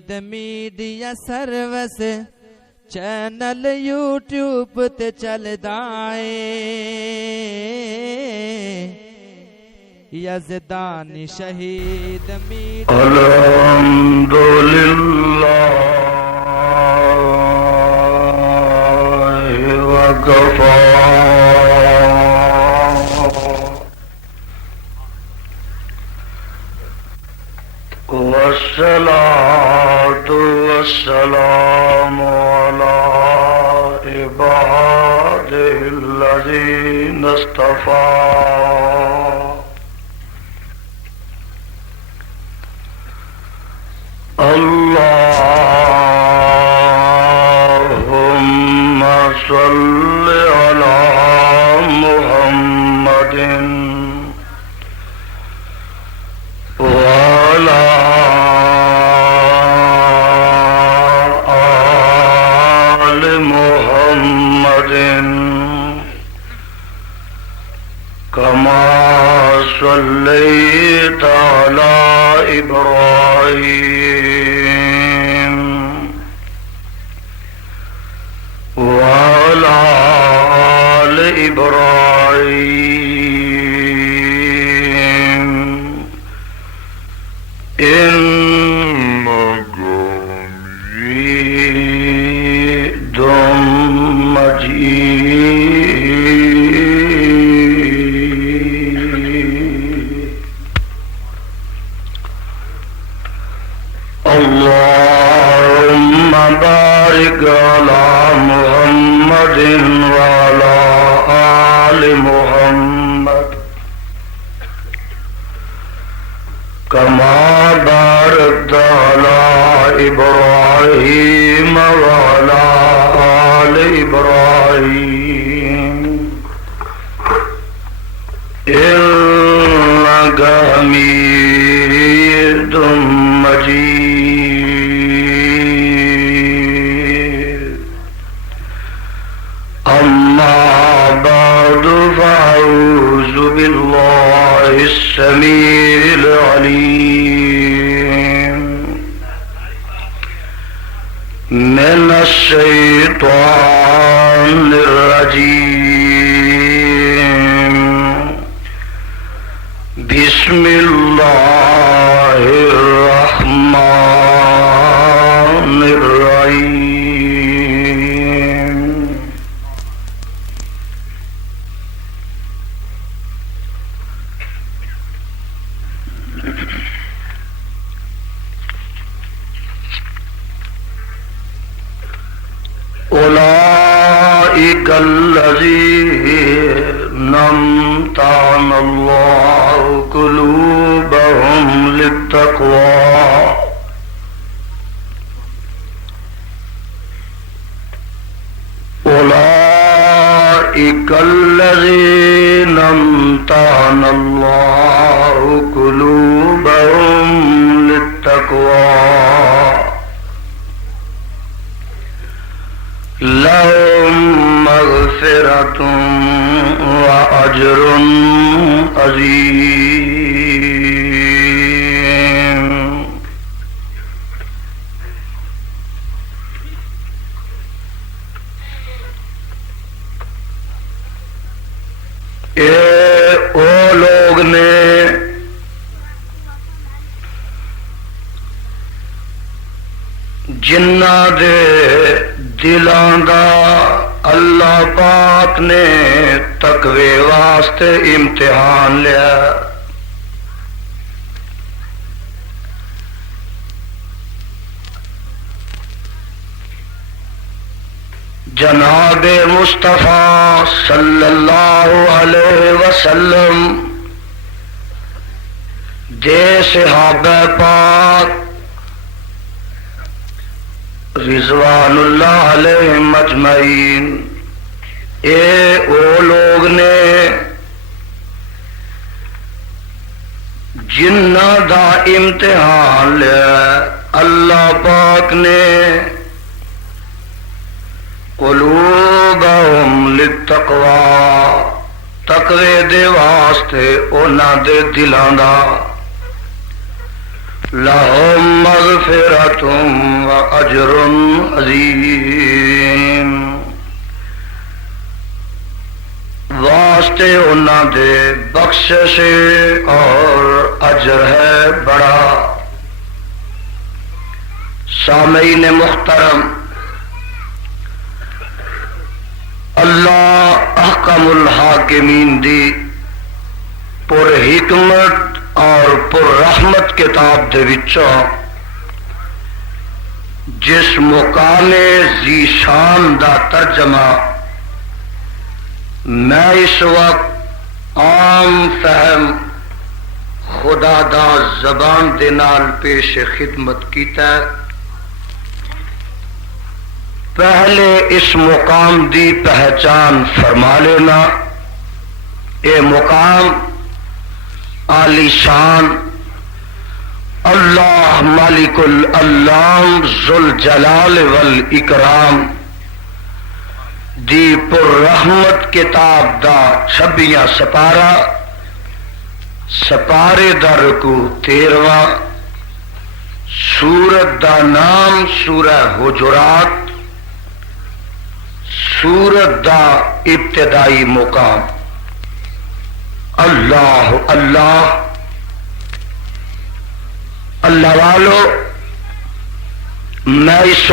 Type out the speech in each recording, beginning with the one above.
Media service channel YouTube تے چلدا اے یزدانی شہید میڈیا الحمدللہ وکفا والصلاة والسلام على عباده الذين اصطفى اللهم صل على محمد وعلى آل محمد كما صليت على إبراهيم وعلى آل إبراهيم إنك حميد مجيد اللهم بارك على محمد وعلى آل محمد كما باركت على إبراهيم وعلى آل إبراهيم إنك حميد مجيد أما بعد فأعوذ بالله السميع العليم من الشيطان الرجيم بسم الله الرحمن الرحيم أولئك الذين امتحن الله قلوبهم للتقوى أولئك الذين امتحن الله قلوبهم للتقوى لهم مغفرة وأجر عظيم او لوگ نے جنہ دے دلاں دا اللہ پاک نے تقوی واسطے امتحان لیا جناب مصطفیٰ صلی اللہ علیہ وسلم دے صحابہ پاک رضوان اللہ علیہم اجمعین اے او لوگ نے جنہ دا امتحان لیا اللہ پاک نے قلوبہم للتقوی تقوی دے واسطے اونا دے دلاں دا لهم مغفرة وأجر عظیم. واسطے انہاں دے بخشش اور اجر ہے بڑا. سامعین محترم، اللہ احکم الحاکمین دی پر حکمت اور پر رحمت کتاب دے وچوں جس مقام ذی شان دا ترجمہ میں اس وقت عام فہم خدا دا زبان دے نال پیش خدمت کیتا ہے. پہلے اس مقام دی پہچان فرما لینا. اے مقام عالی شان اللہ مالک الالام ذوالجلال والاکرام دی پر رحمت کتاب دا 26واں سپارہ، سپارے دا رکوع 13واں، سورت دا نام سورہ حجرات، سورت دا ابتدائی مقام. اللہ اللہ اللہ والو، میں اس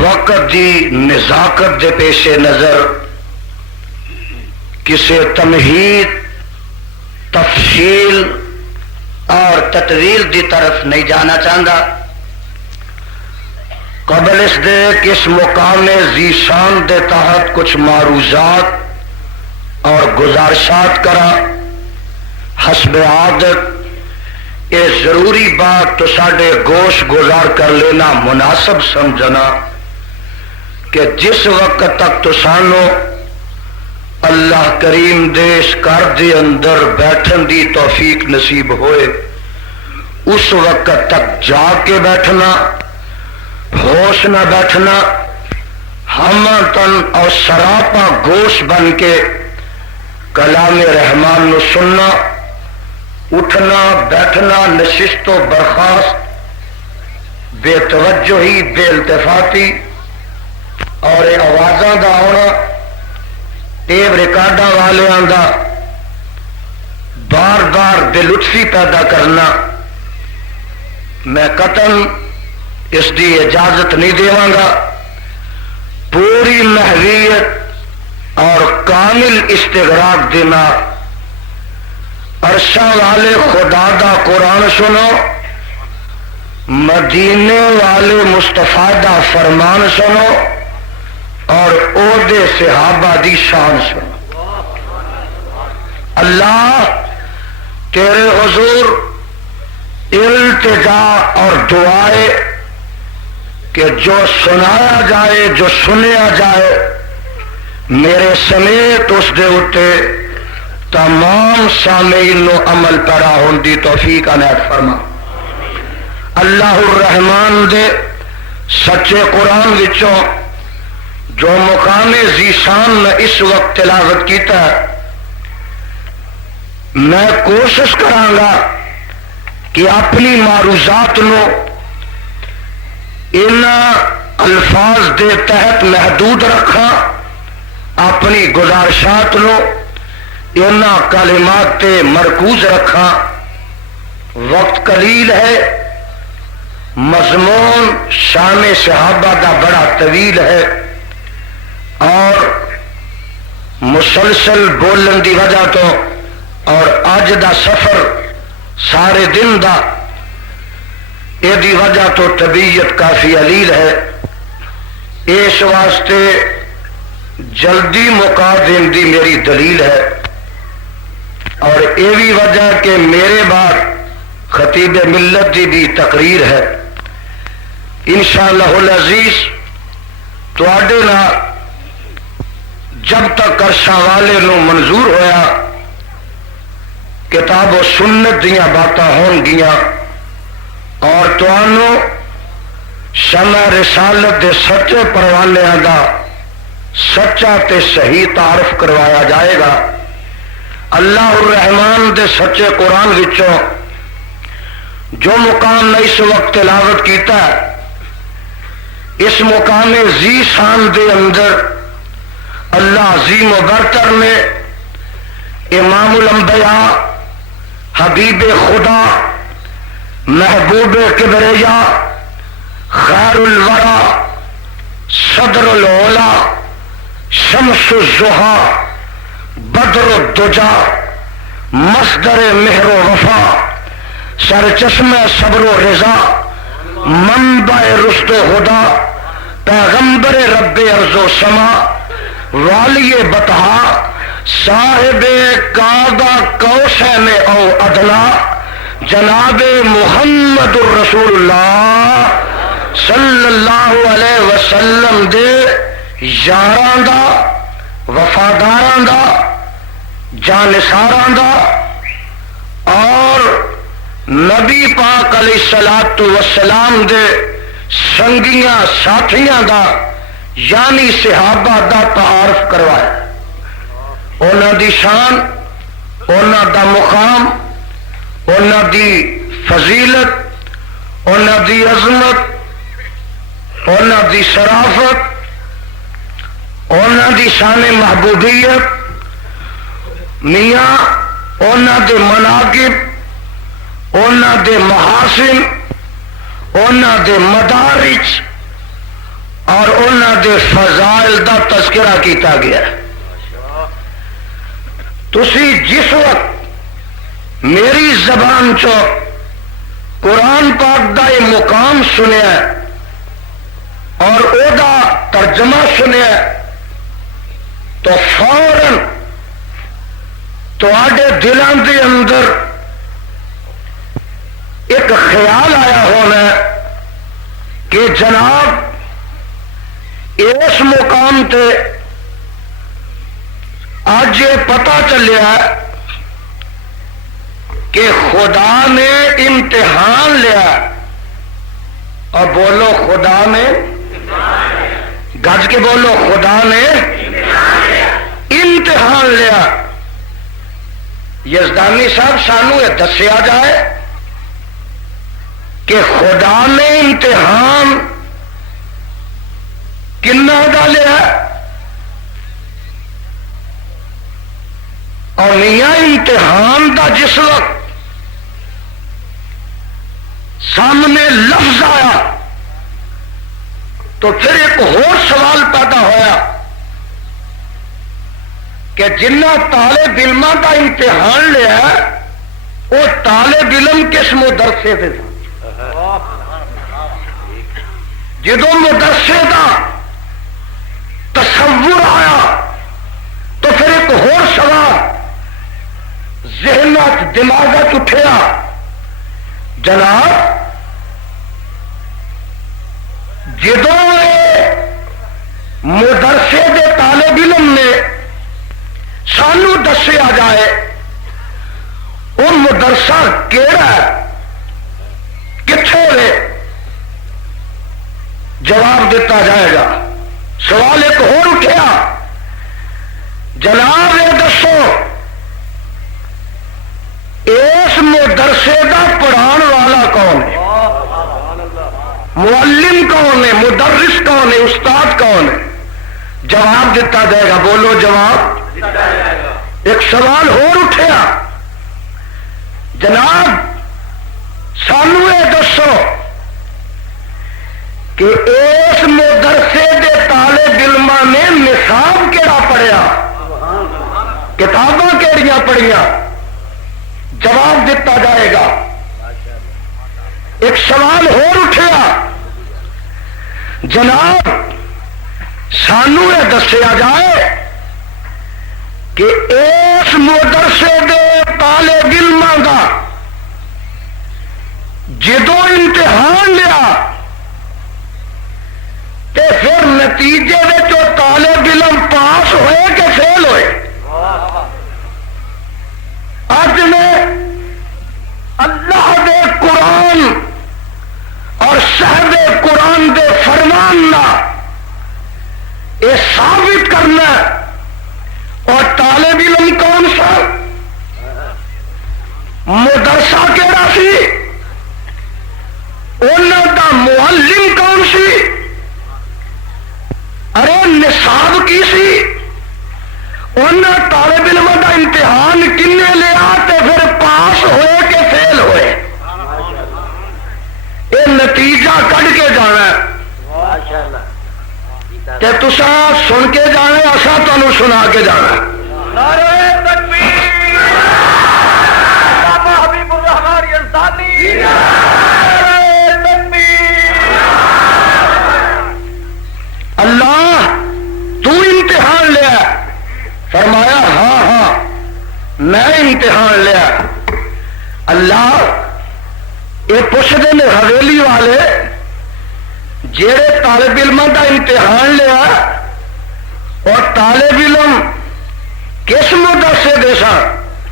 وقت دی نزاکت دے پیش نظر کسی تمہید، تفصیل اور تطویل دی طرف نہیں جانا چاہتا. قبل اس دے کہ اس مقام ذی شان دے تحت کچھ معروضات اور گزارشات کرا، حسب عادت یہ ضروری بات تو ساڈے گوش گزار کر لینا مناسب سمجھنا کہ جس وقت تک تو سانو اللہ کریم دے اس گھر دے اندر بیٹھن دی توفیق نصیب ہوئے، اس وقت تک جا کے بیٹھنا، ہوش نہ بیٹھنا، ہم تن اور سراپا گوش بن کے کلام رحمان نو سننا، اٹھنا بیٹھنا، نشست و برخاست، بے توجہی، بے التفاتی اور آوازاں دا آنا، ٹیپ ریکارڈاں والیاں دا بار بار بے لطفی پیدا کرنا، میں قطعاً اس دی اجازت نہیں دیواں گا. پوری محویت اور کامل استغراق دینا. عرشاں والے خدا دا قرآن سنو، مدینے والے مصطفیٰ دا فرمان سنو اور او دے صحابہ دی شان سنو. اللہ تیرے حضور التجا اور دعائے کہ جو سنایا جائے، جو سنیا جائے، میرے سمیت اس دے اتے تمام سامعین نو عمل پیرا ہون دی توفیق عنایت فرما. اللہ الرحمان دے سچے قرآن وچوں جو مقام ذی شان میں اس وقت تلاوت کیتا ہے، میں کوشش کراں گا کہ اپنی معروضات نو ان الفاظ دے تحت محدود رکھا، اپنی گزارشات نو ان کلمات تے مرکوز رکھا. وقت قلیل ہے، مضمون شان صحابہ دا بڑا طویل ہے اور مسلسل بولن دی وجہ تو اور اج دا سفر سارے دن دا دی وجہ تو طبیعت کافی علیل ہے. اس واسطے جلدی مکا دین دی میری دلیل ہے اور یہ بھی وجہ کہ میرے بعد خطیب ملت دی بھی تقریر ہے. انشاءاللہ العزیز تواڈے نال جب تک عرشاں والے نو منظور ہویا کتاب و سنت دیاں باتاں ہون گیاں اور تانوں شمع رسالت دے سچے پروانیاں دا سچا تے صحیح تعارف کروایا جائے گا. اللہ الرحمان دے سچے قرآن وچوں جو مقام میں اس وقت تلاوت کیتا ہے، اس مقام ذی شان دے اندر اللہ عظیم و برتر نے امام الانبیاء، حبیب خدا، محبوب کبریا، خیر الورا، صدر العلا، شمس الضحیٰ، بدر الدجا، مصدر مہر و وفا، سر چشمہ صبر و رضا، منبع رشد و ہدا، پیغمبر رب ارض و سما، والی بطحا، صاحب کعبہ کوثین او ادنا، جناب محمد الرسول اللہ صلی اللہ علیہ وسلم دے یاراں دا، وفاداراں دا، جانثاراں دا، اور نبی پاک علیہ الصلوۃ والسلام دے سنگیاں ساتھیاں دا یعنی صحابہ دا تعارف کروایا، انہاں دی شان، انہاں دا مقام، انہاں دی فضیلت، انہاں دی عظمت، انہاں دی شرافت، انہاں دی شان محبوبیت، میاں انہاں دے مناقب، انہاں دے محاسن، انہاں دے مدارج اور انہاں دے فضائل دا تذکرہ کیتا گیا ہے۔ تسی جس وقت میری زبان چو قرآن پاک دا یہ مقام سنیا اور او دا ترجمہ سنیا تو فوراً تواڈے دلان دے اندر ایک خیال آیا ہونا کہ جناب اس مقام تے آج یہ پتا چلیا کہ خدا نے امتحان لیا، اور بولو خدا نے، گج کے بولو خدا نے امتحان لیا۔ یزدانی صاحب سانو یہ دسیا جائے کہ خدا نے امتحان کنا دا لیا، اور میاں امتحان دا جس وقت سامنے لفظ آیا تو پھر ایک اور سوال پیدا ہوا کہ جنہ طالب علماں دا امتحان لیا وہ طالب علم کس مدرسے دے جدو مدرسے دا تصور آیا تو پھر ایک اور سوال ذہنات دماغت اٹھیا، جناب جدو مدرسے دے طالب علم نے سانو دسیا جائے وہ مدرسہ کیڑا ہے، کتھے ہے، جواب دیتا جائے گا۔ سوال ایک اور اٹھیا، جناب یہ دسو اس مدرسے دا پڑھان والا کون ہے، معلم کون ہے، مدرس کون ہے، استاد کون ہے؟ جواب دیتا جائے گا، بولو جواب۔ ایک سوال اور اٹھیا، جناب سانو یہ دسو کہ اس مدرسے دے طالب علماں نے نصاب کیڑا پڑھیا، کتاباں کیڑیاں پڑھیاں؟ جواب دیتا جائے گا۔ ایک سوال اور اٹھیا، جناب سانو یہ دسیا جائے کہ اس مدرسے دے طالب علماں دا جدو امتحان لیا تے پھر نتیجے میں جو طالب علم پاس ہوئے کہ فیل ہوئے؟ آج میں اللہ دے قرآن اور صاحب قرآن دے فرمان نہ یہ ثابت کرنا، اور طالب علم کون سا، مدرسہ کیڑا سی، انہوں دا معلم کون سی؟ ارے نصاب کی سی؟ انہوں طالب علم دا امتحان کنے لیا تے پھر پاس ہوئے کہ فیل ہوئے؟ یہ نتیجہ کڈ کے جانا ہے کہ تسا سن کے جانا، اسا تمہیں سنا کے جانا۔ نعرہ تکبیر، بابا حبیب الرحمان یزدانی، نعرہ تکبیر۔ اللہ تو امتحان لیا؟ فرمایا ہاں ہاں میں امتحان لیا۔ اللہ یہ پوچھتے ہیں حویلی والے جہے طالب علم کا امتحان لیا اور طالب علم کس مدرسے دے سن،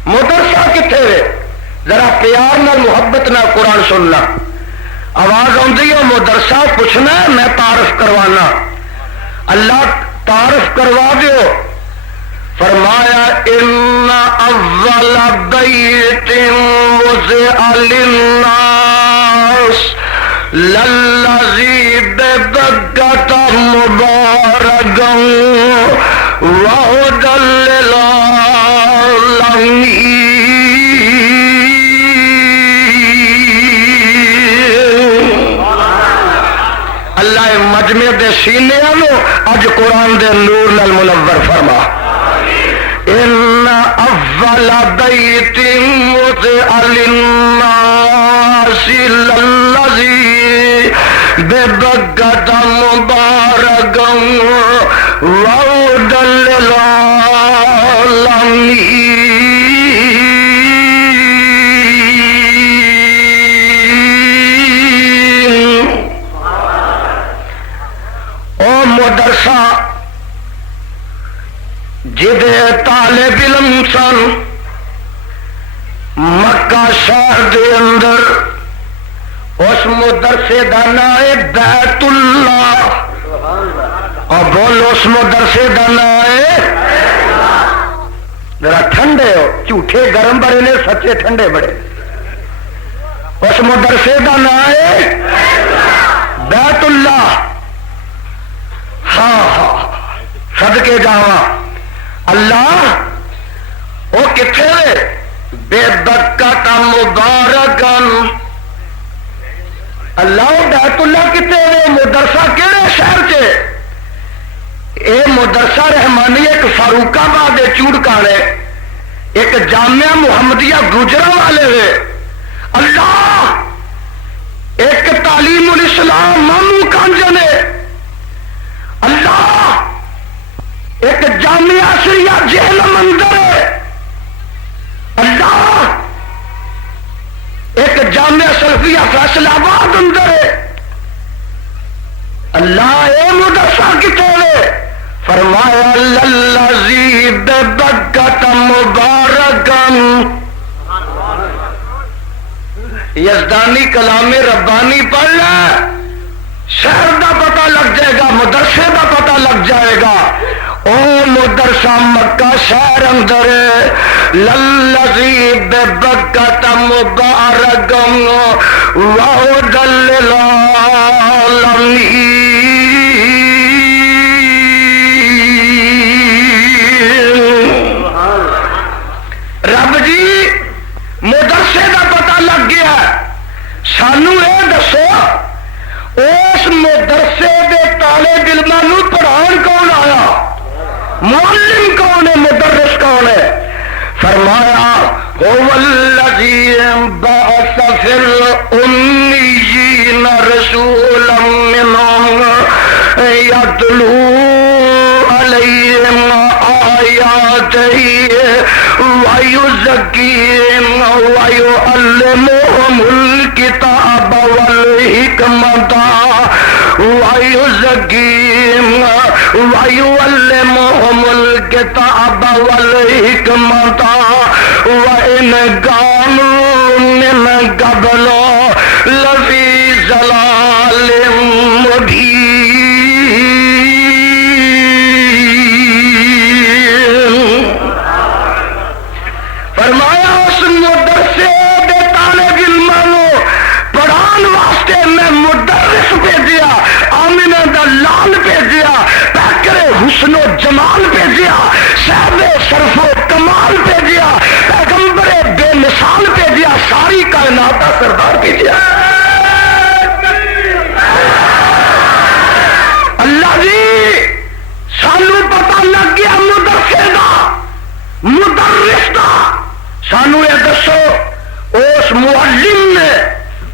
مدرسہ کتنے رہے؟ ذرا پیار نہ محبت نہ قرآن سننا، آواز آتی ہے مدرسہ پوچھنا میں تعارف کروانا۔ اللہ تعارف کروا دیو۔ فرمایا ان اول بیت وضع للناس للذی ببکۃ مبارکا وہدی للعالمین۔ اللہ مجمع دے سینے نو اج قرآن دے نور نال منور فرما۔ ان اول بیت وضع للناس للذی ببکۃ مبارکا وہدی للعالمین۔ او مدرسہ جدے طالب علم سن مکہ شہر دے اندر، اس مدرسے دا نام ہے بیت اللہ۔ اور بولو اس مدرسے دا نام ہے، ذرا ٹھنڈے ہو، جھوٹے گرم بڑے نے، سچے ٹھنڈے بڑے۔ اس مدرسے دا نام ہے بیت اللہ۔ ہاں ہاں صدقے جاواں اللہ وہ کتنے بے بکۃ مبارکا، اللہ بیت اللہ کتنے مدرسہ کہڑے شہر چ؟ اے مدرسہ رحمانی ایک فاروق آباد چوڑکانے، ایک جامعہ محمدیہ گجرانوالے ہے۔ اللہ ایک تعلیم الاسلام مامو کانجنے، اللہ ایک جامعہ سریہ جہلم اندر ہے، اللہ ایک جامعہ سلفیہ فیصل آباد اندر ہے۔ اللہ اے مدرسہ کتنے؟ فرمایا للذی ببکۃ مبارکا۔ یزدانی کلام ربانی پڑھ لے، شہر دا پتہ لگ جائے گا، مدرسے دا پتہ لگ جائے گا۔ او مدرسہ مکہ شہر اندر للذی ببکۃ مبارکا وہدی للعالمین۔ رب جی مدرسے دا پتہ لگ گیا، سانو اے دسو اس مدرسے دے طالب علماں نوں پڑھان کون آیا؟ معلم کون ہے؟ مدرس کون ہے؟ فرمایا هو الذی بعث فی الامیین رسولا منہم یتلو علیہم آیاتہ ویزکیہم ویعلمہم الکتاب والحکمۃ ویزکیہم ویعلمہم الکتاب والحکمۃ وإن كانوا من قبل لفی ضلال مبین۔ فرمایا اس مدرسے دے طالب علماں نوں پڑھان واسطے میں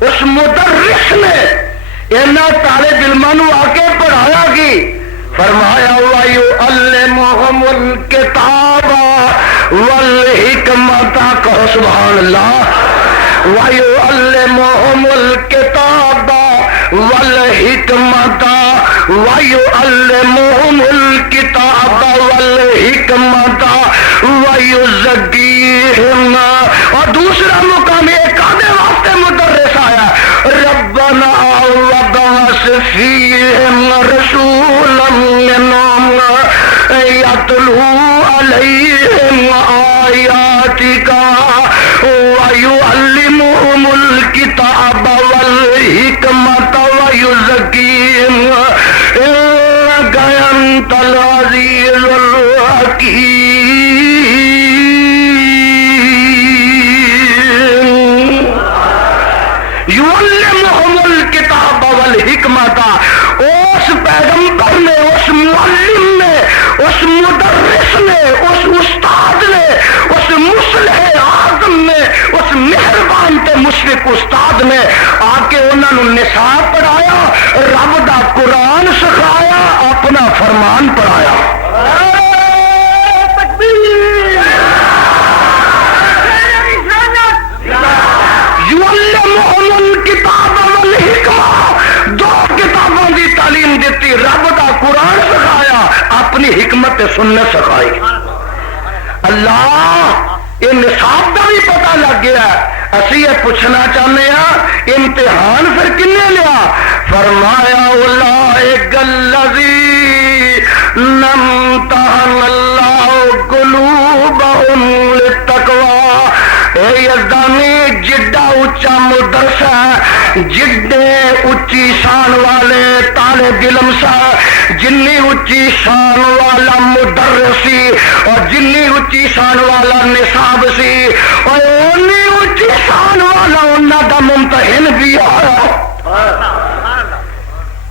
اس مدرس نے اینا طالب علموں آ کے پڑھایا کی فرمایا وَيُعَلِّمُهُمُ الْكِتَابَ وَالْحِكْمَةَ کہو سبحان اللہ وَيُعَلِّمُهُمُ الْكِتَابَ وَالْحِكْمَةَ وَيُعَلِّمُهُمُ الْكِتَابَ وَالْحِكْمَةَ وَيُزَكِّيهِمْ اور دوسرا مقام ایک آدھے واسطے مدرس آیا ربنا وَبَعَثْ فِيهِمْ رَسُولًا مِّنْهُمْ يَتْلُو عَلَيْهِمْ آيَاتِكَ وَيُعَلِّمُهُمُ الْكِتَابَ وَالْحِكْمَةَ وَيُزَكِّيهِمْ إِنَّكَ أَنْتَ الْعَزِيزُ الْحَكِيمُ يُعَلِّمُهُمُ الْكِتَابَ وَالْحِكْمَةَ اس پیغمبر نے اس معلم نے اس مدرس نے اس استاد نے اس مصلح اعظم نے اس مہربان تے مشفق استاد نے آ کے انہوں نے نصاب پڑھایا رب دا قرآن سکھایا اپنا فرمان پڑھایا یعلمہم الکتاب والحکمہ دو کتابوں دی تعلیم دیتی رب دا قرآن سکھایا اپنی حکمت سنت سکھائی اللہ یہ نصاب کا بھی پتہ لگ گیا اسی یہ پوچھنا چاہتے ہیں امتحان پھر کنے لیا فرمایا اولئک الذین امتحن اللہ قلوبہم للتقوی اے یزدانی جڈا اچا مدرسہ جڈے اچی شان والے طالب علم سا جنی اچی شان والا مدرسی اور جنی اچی شان والا نصاب سی اور اونی اچی شان والا انہاں دا ممتحن بھی آیا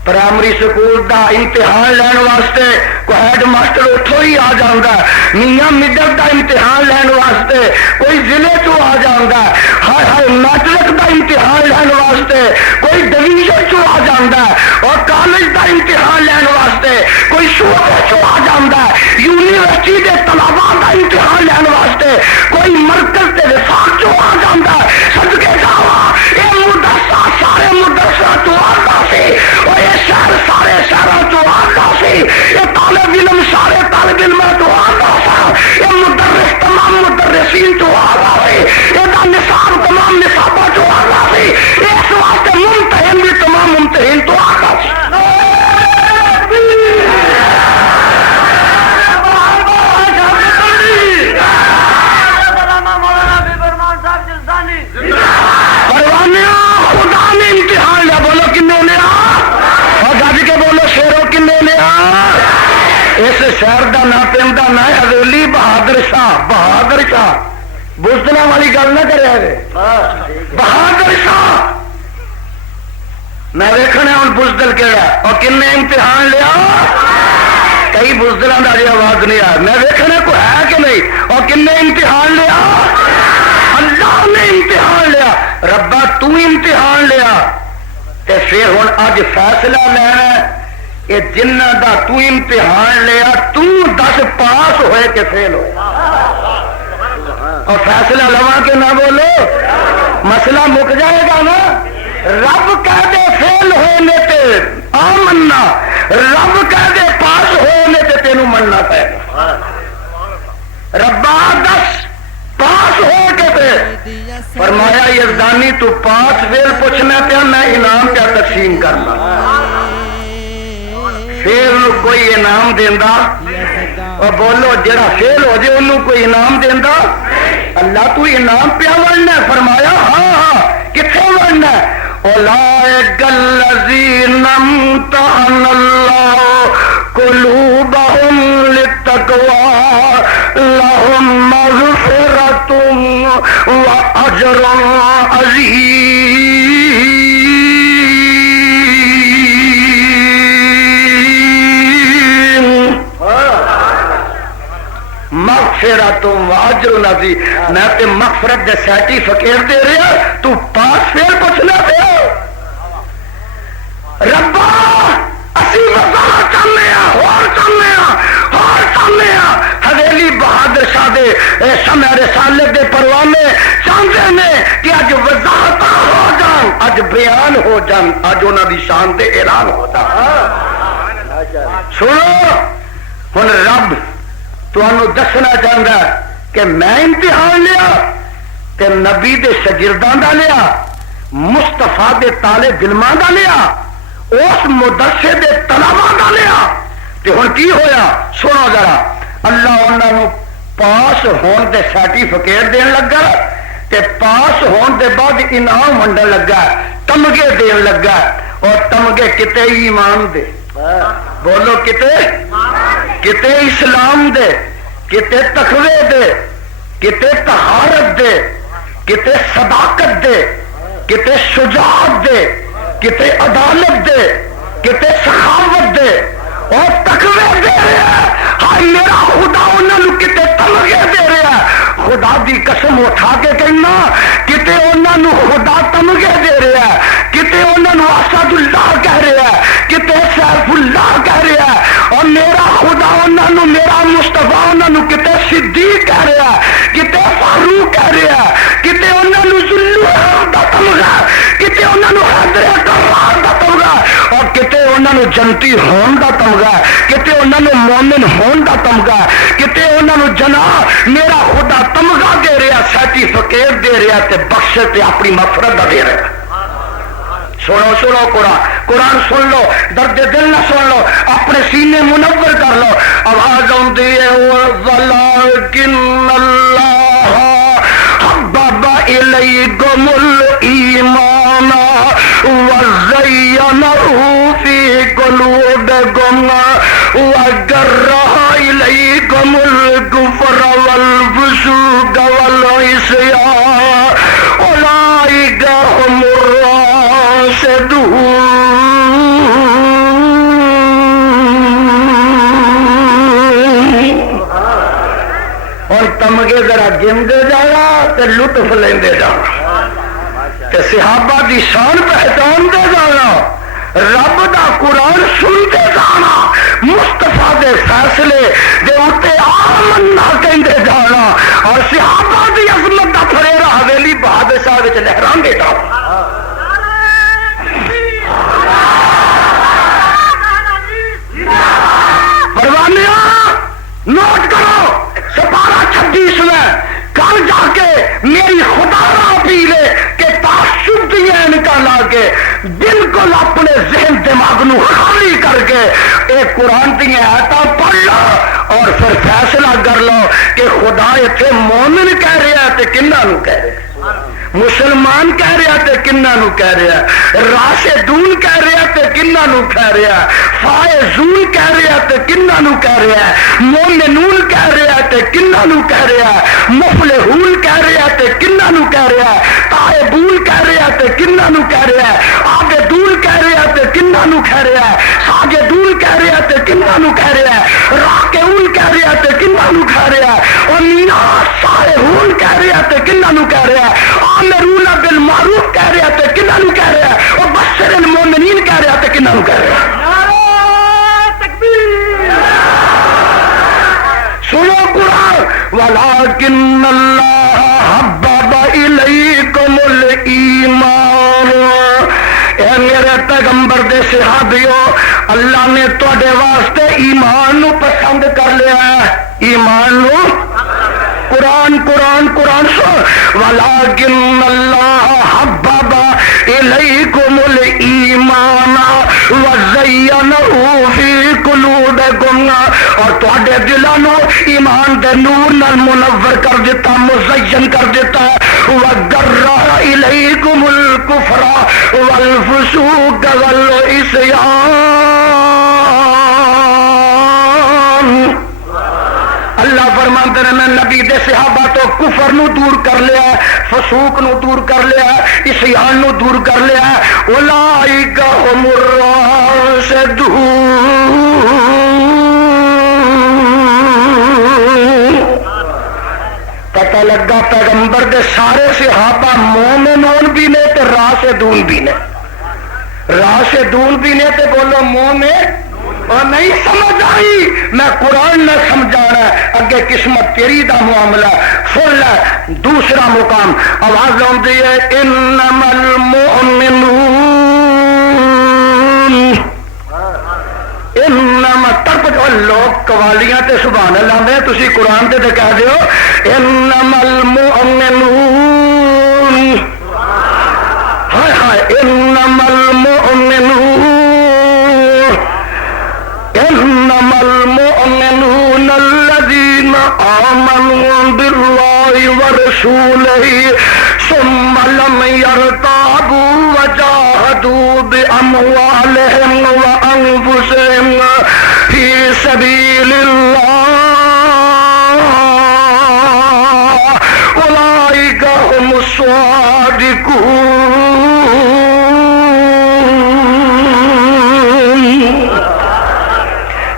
پرائمری سکول دا امتحان لین واسطے کوئی ہیڈ ماسٹر اتھوں ہی آ جاندہ ہے میاں مڈل دا امتحان لین واسطے کوئی ضلع تو آ جاندہ ہے ہائے ہائے میٹرک دا امتحان لین واسطے کوئی ڈویژن تو آ جاندہ ہے اور کالج دا امتحان لین واسطے کوئی شعبے تو آ جاندہ ہے یونیورسٹی دے طلباء دا امتحان لین واسطے کوئی مرکز تے وفاق تو آ جاندہ ہے صدقے جاوا اے مدرسہ سارے مدرسہ تو آتا سے اور یہ شہر سارے شہروں تو آتا سے یہ طالب علم سارے طالب علم تو آتا سا یہ مدرس تمام مدرسین تو آتا سے یہ نصاب تمام نصابہ تو آتا سے اس واسطے ممتحن بھی تمام ممتحن تو آتا سے پروانیاں خدا نے امتحان لیا بولو کنے لیا اور گج کے بولو شیرو کنے لیا اس شہر دا نا پنڈ دا نا حویلی بہادر شاہ بزدل والی گل نہ کرے بہادر شاہ میں ویکھنا ہوں بزدل کہڑا اور کنے امتحان لیا کئی بزدلوں کا جی آواز نہیں آ میں ویکھنا کوئی ہے کہ نہیں اور کنے امتحان لیا اللہ نے امتحان لیا ربا تو امتحان لیا تے پھر ہوں اج فیصلہ لینا یہ جنہ دا تو امتحان لیا تو دس پاس ہوئے کہ فیل ہو اور فیصلہ لوا کے نہ بولو مسئلہ مک جائے گا نا رب کہہ دے فیل ہونے تے آمنا رب کہہ دے پاس ہونے تے تینوں مننا پائے ربا دس پاس ہو کے پہ فرمایا یزدانی تو پاس فیل پوچھنا پیا میں انعام پیا تقسیم کرنا فیل کوئی انعام دینا اور بولو جڑا فیل ہو جائے انہوں کوئی انعام دینا اللہ تو انعام پیا ورنا فرمایا ہاں ہاں کتنے ورنا اولئک الذین امتحن اللہ قلوبہم للتقوی لہم مغفرۃ واجر عظیم مغفرۃ واجر عظیم میں تے مغفرت دے سرٹیفکیٹ دے رہا تو پاس فیل دسنا پیا ربا اسی وضاحت چاہتے ہیں اور چاہتے ہیں حویلی بہادر شاہ دے سمے رسالت دے پروانے چاہتے ہیں کہ اج وضاحت ہو جان اج بیان ہو جان اج انہاں دی شان دے اعلان ہو جان سنو ہن رب تانوں دسنا چاہندا کہ میں امتحان لیا تے نبی دے شاگرداں دا لیا مصطفیٰ دے طالب علماں دا لیا اس مدرسے دے طلباء دا لیا تے ہن کی ہویا سنو ذرا اللہ انہاں نو پاس ہون دے سرٹیفکیٹ دین لگا تے پاس ہون دے بعد انعام ونڈن لگا تمغے دین لگا اور تمغے کتے ایمان دے بولو کتے اسلام دے کتے تقوی دے کتے طہارت دے کتے صداقت دے کتے شجاعت دے کتے عدالت دے کتے سخاوت دے اور تقوی دے رہے ہیں ہاں میرا خدا انہوں نے کتے تمغے دے رہے ہیں خدا دی قسم اٹھا کے کہنا کتے انہوں نے خدا تمغے دے رہے ہیں کتے انہوں نے اسد اللہ کہہ رہے ہیں کتے سیف اللہ کہہ رہے ہیں اور میرا خدا انہوں نے میرا مصطفیٰ انہوں نے کتے صدیق کہہ رہے ہیں کتے فاروق کہہ رہے ہیں کتے انہوں نے ذوالنورین دا تمغہ کتے انہوں نے حیدر کرار دا تمغہ اور کتے انہوں نے جنتی ہون دا تمغہ کتے انہوں نے مومن ہون دا تمغہ کتے انہوں نے جناب میرا خدا تمغہ دے رہا سرٹیفکیٹ دے رہا تے بخشش تے اپنی مغفرت دا دے رہا سنو قرآن سن لو درد دل نہ سن لو اپنے سینے منور کر لو آواز آتی ہے وَلَٰكِنَّ اللَّهَ حَبَّبَ إِلَيْكُمُ الْإِيمَانَ وَزَيَّنَهُ فِي قُلُوبِكُمْ وَكَرَّهَ إِلَيْكُمُ الْكُفْرَ وَالْفُسُوقَ وَالْعِصْيَانَ أُولَٰئِكَ هُمُ الرَّاشِدُونَ اور تمغے ذرا گنتے جانا تے لطف لیندے جانا تے صحابہ دی شان پہچاندے جانا رب دا قرآن سنتے جانا مصطفیٰ دے فیصلے دے اتے آمنا کہندے جانا اور صحابہ دی عظمت دا پھریرا حویلی بہادر شاہ وچ لہراندے جانا پروانیاں نوٹ کرو 12:26 میں کل جا کے میری خدا را اپیل ہے کہ تعصب دیا نکالا کے بالکل اپنے ذہن دماغ نو خالی کر کے ایک قرآن دیا آیتاں پڑھ لو اور پھر فیصلہ کر لو کہ خدا اتنے مومن کہہ رہا ہے تے کنہاں نو کہہ رہا ہے مسلمان کہہ رہا تے کنہاں نو کہہ رہا ہے راشدون کہہ رہا تے کنہاں نو کہہ رہا ہے فائزون کہہ رہا تے کنہاں نو کہہ رہا ہے مومنون کہہ رہا تے کنہاں نو کہہ رہا ہے مفلحون کہہ رہا تے کنہاں نو کہہ رہا ہے تائبون کہہ رہا تے کنہاں نو کہہ رہا ہے عابدون کہہ رہا تے کنہاں نو کہہ رہا ہے ساجدون کہہ رہا تے کنہاں نو کہہ رہا ہے راکعون کہہ رہا تے کنہاں نو کہہ رہا ہے اور سائحون کہہ رہا تے کنہاں نو کہہ رہا ہے آمرون بالمعروف کہہ رہا تے کنہاں نو کہہ رہا ہے اور بشر المومنین کہہ رہا تے کنہاں نو کہہ رہا ہے سنو قرآن وَلَٰكِنَّ اللَّهَ حَبَّبَ إِلَيْكُمُ الْإِيمَانَ اے میرے پیغمبر دے صحابیو اللہ نے تواڈے واسطے ایمان نو پسند کر لیا ہے ایمان نو قرآن سن وَلَٰكِنَّ اللَّهَ حَبَّبَ إِلَيْكُمُ الْإِيمَانَ وَزَيَّنَهُ فِي قُلُوبِكُمْ اور تواڈے دلاں نو ایمان دے نور نال منور کر دیتا مزین کر دیتا وَغَرَّ إِلَيْكُمُ الْكُفْرَ وَالْفُسُوقَ وَالْعِصْيَانَ اللہ فرماتے ہیں میں نبی دے صحابہ تو کفر نو دور کر لیا فسوق نو دور کر لیا عصیان نو دور کر لیا اولئک هم الراشدون پتہ لگا پیغمبر دے سارے صحابہ مومنون بھی نے تے راشدون بھی نے. راشدون بھی نے تے بولو مومن. اور نہیں سمجھ آئی میں قرآن نہ سمجھانا ہے اگے قسمت تیری دا معاملہ. سن لے دوسرا مقام آواز آتی ہے انما المؤمنون انما تک لوگ قوالیاں تے سبحان اللہ میں تسی قرآن تے کہہ دیو انما المؤمنون. ہائے ہائے انما المؤمنون انما المؤمنون الذين آمنوا بالله ورسوله ثم لم يرتابوا وجاهدوا بأموالهم وأنفسهم في سبيل الله أولئك هم الصادقون.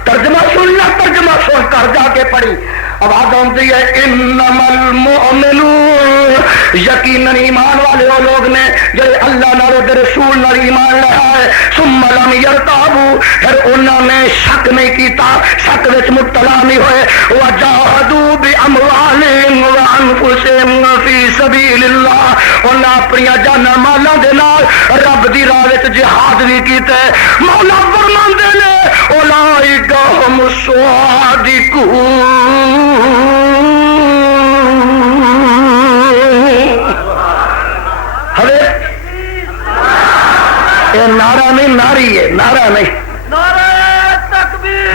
ترجمہ سن کر جا کے پڑھی آواز آتی ہے انما المؤمنون یقیناً ایمان والے وہ لوگ نے جڑے اللہ نال تے رسول نال ایمان لایا ہے ثم لم يرتابوا پھر انہوں نے شک نہیں کیتا شک وچ مبتلا نہیں ہوئے وجاہدوا باموالهم وانفسهم فی سبیل اللہ انہاں اپنی جاناں مالاں دے نال رب دی راہ وچ جہاد بھی کیتا ہے. مولا فرماندے نے اولئک هم الصادقون. نعرہ نہیں ناری ہے نعرہ نہیں نعرہ تکبیر.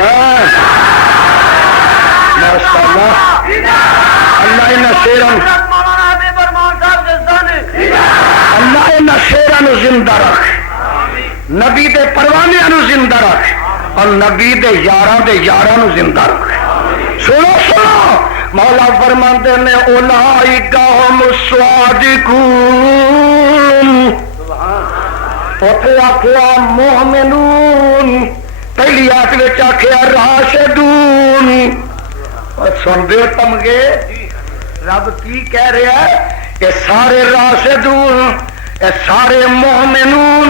اللہ ان شیران زندہ رکھ نبی دے پروانے نو زندہ رکھ اور نبی دے یاراں نو زندہ رکھ. سنو سنو مولا فرماندے نے اولئک هم الصادقون. اوتھے آکھیا مومنون پہلی آیت وچ آکھیا راشدون. اور سن دے تمغے رب کی کہہ رہا ہے کہ سارے راشدون اے سارے مومنون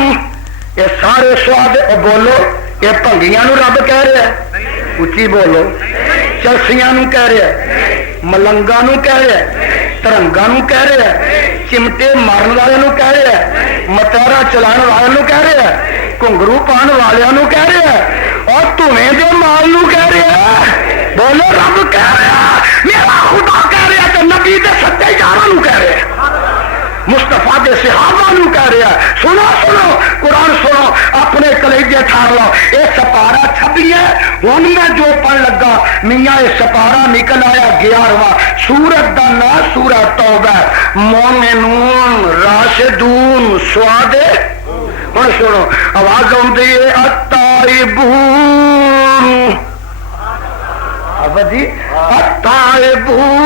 اے سارے سواد بولو یہ بھنگیاں نو رب کہہ رہا ہے اچھی بولو چرسیاں نو کہہ رہا ہے ملنگا نو کہہ رہا ہے ترنگا نو کہہ رہا ہے چمٹے مارن والے نو کہہ رہا ہے متارا چلان والے نو کہہ رہا ہے گھنگرو پان والے نو کہہ رہا ہے اور تمہیں دے مال نو کہہ رہا ہے. بولو رب کہہ رہا میرا خدا کہہ رہا تو نبی دے سچے یاراں نو کہہ رہا ہے مصطفیٰ دے صحابہ نو کہہ رہا ہے. سنو سنو قرآن سنو اپنے کلیجے ٹھار لو. یہ سپارہ چھپی ہے ہن میں جو پڑھ لگا میاں یہ سپارہ نکل آیا 11واں سورت دا نام سورۃ توبہ. مومنون راشدون سوادے. ہن سنو آواز آتی ہے التائبون. جی التائبون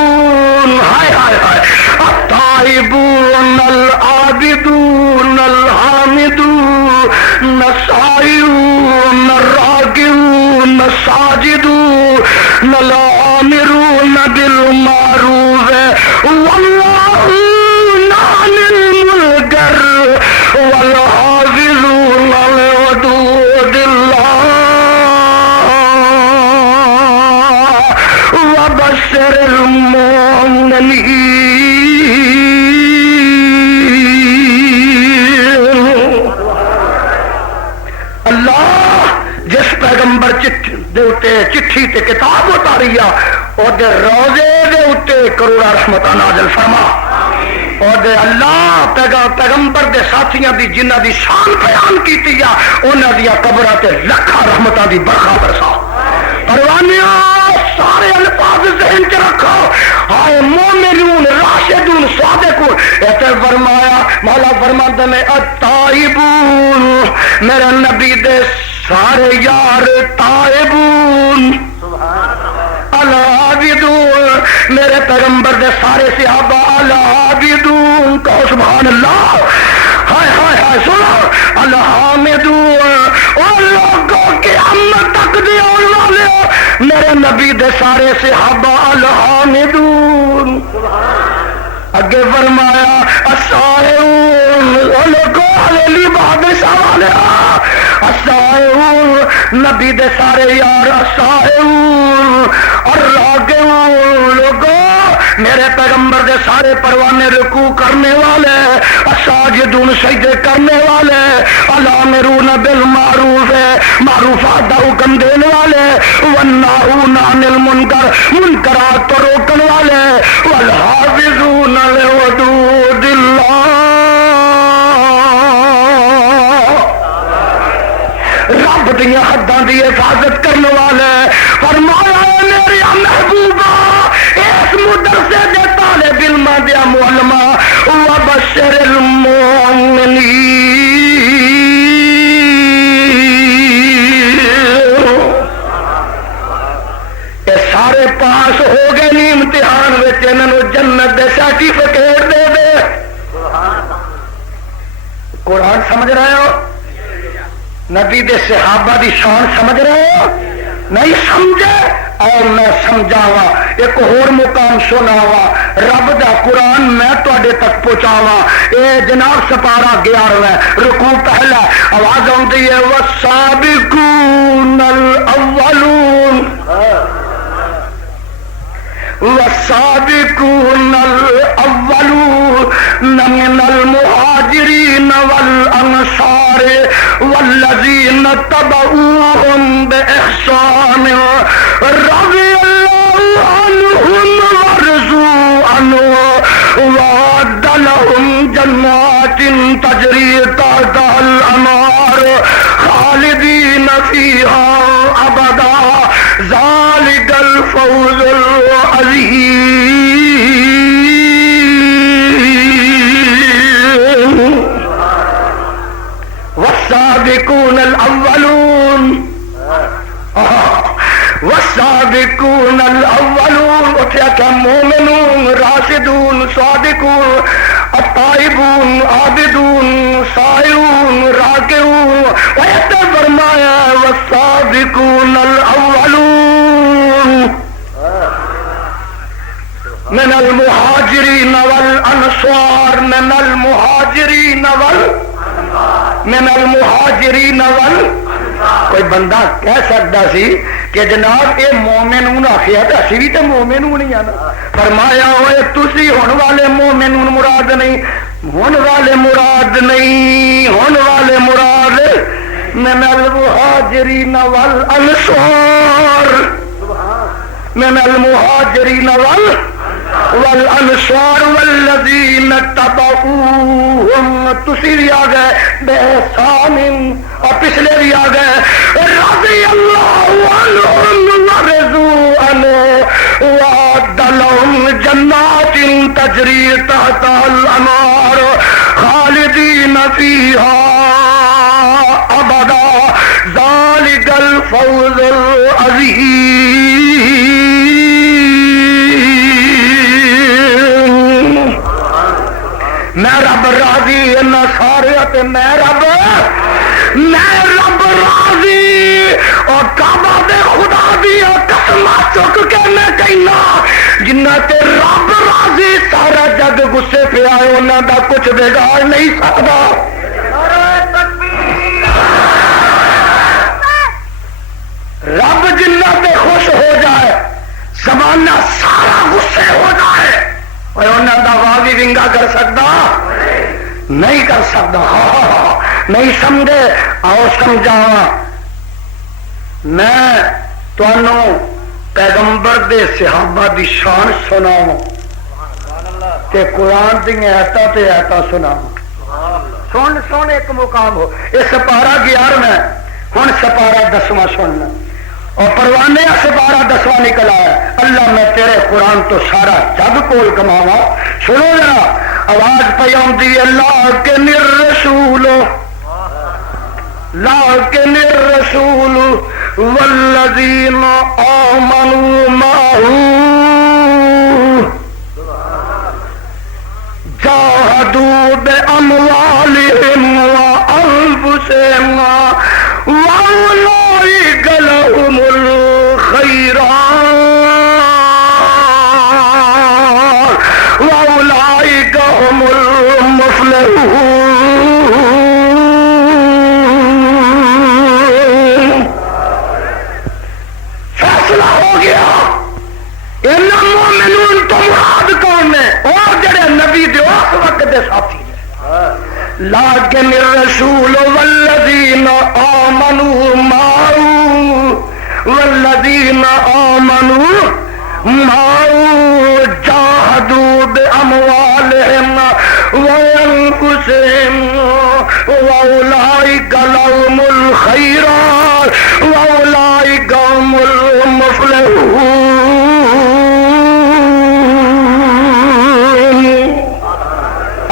ہائے ہائے ہائے التائبون العابدون الحامدون السائلون الراكعون الساجدون الآمرون بالمعروف والناهون عن المنكر والحافظون لحدود الله وبشر المؤمنين. اللہ جس پیغمبر چٹھی تے کتاب اتاری اور روزے دے اتے کروڑا رحمت نازل فرما اور اللہ پیغمبر دے ساتھیاں دی جنہ دی شان بیان کیتی انہاں دی قبراں تے لکھاں رحمتاں دی برکھا برسا. پروانیاں سارے الفاظ ذہن چ رکھو. ہائے مومنون راشدون صادقون ایسے فرمایا مولا فرماتے نے التائبون میرے نبی دے سارے یار تائبون. العابدون میرے پیغمبر دے سارے صحابہ العابدون کہو سبحان اللہ. ہائے ہائے ہائے سنو الحامدون اور لوگوں کے قیامت تک دے آنے والے میرے نبی دے سارے صحابہ الحامدون اگے فرمایا السائحون لوگوں علیہ بہادر صاحب السائحون نبی دے سارے یار السائحون الراکعون لوگوں میرے پیغمبر دے سارے پروانے رکوع کرنے والے الساجدون سجدے کرنے والے الامرون بالمعروف معروفات دا حکم دینے والے والناہون عن المنکر منکرات تو روکن والے والحافظون لحدود اللہ رب دیا حداں دی حفاظت کرنے والے فرمایا میری محبوبہ اس مدرسے دے طالب علم دیا معلمہ وبشر المؤمنین یہ سارے پاس ہو گئے نہیں امتحان وچ انہاں جنت دے سرٹیفکیٹ دے دے قرآن سمجھ رہے ہو نبی دے صحابہ دی شان سمجھ رہے ہو نہیں سمجھے اور میں سمجھاوا ایک اور مقام سناوا رب دا قرآن میں تواڈے تک پہنچاوا اے جناب سپارہ 11 رکوع پہلا آواز آتی ہے والسابقون الاولون والسابقون الاولون من المهاجرين والانصار والذين اتبعوهم باحسان رضي الله عنهم ورضوا عنه وأعد لهم جنات تجري تحتها الانهار خالدين فيها ابدا ذلك الفوز العظيم والسابقون الاولون والسابقون الاولون اتیا مومنون راشدون صادقون الطائبون عابدون سائرون راکعون ویت فرمایا والسابقون الاولون من المہاجرین والانصار من المہاجرین کوئی بندہ کہہ سکتا سی کہ جناب یہ مومنون آخیا تو اسی بھی تو مومنون ہی آنا فرمایا ہوئے تسی ہون والے مومنون مراد نہیں ہون والے مراد من المہاجرین والانصار من المہاجرین والانصار والذین اتبعوہم تسی بھی آ گئے بإحسان اور پچھلے بھی آ گئے رضی اللہ عنہم ورضوا عنہ وأعد لهم جنات تجری تحتها الانہار خالدین فیہا ابدا ذلک الفوز العظیم میں رب راضی ان سارے میں رب راضی اور کعبہ دے خدا دی قسم چک کے میں کہنا جنہ تے رب راضی سارا جگ غصے پہ آئے انہاں دا کچھ بگاڑ نہیں سکتا رب جنہ تے خوش ہو جائے زمانہ سارا غصے ہو جائے اور انہاں دا واوی ونگا کر سکتا نہیں کر سکتا نہیں سمجھے آؤ سمجھاوا میں تانوں پیغمبر دے صحابہ دی شان سناواں تے قرآن دی آیتاں تے آیتاں سناواں سن ایک مقام ہو یہ سپارہ 11 ہن سپارہ 10واں سننا اور پروانے سپارہ 10واں نکل آیا اللہ میں تیرے قرآن تو سارا جگ کول کماواں سنو ذرا آواز پہ آتی ہے لیکن الرسول والذین آمنوا معه جاہدوا بأموالهم وأنفسهم وأولئك لهم الخيرات لیکن الرسول والذین آمنوا معه والذین آمنوا معه جاهدوا بأموالهم وأنفسهم وأولئك لهم الخيرات وأولئك هم المفلحون.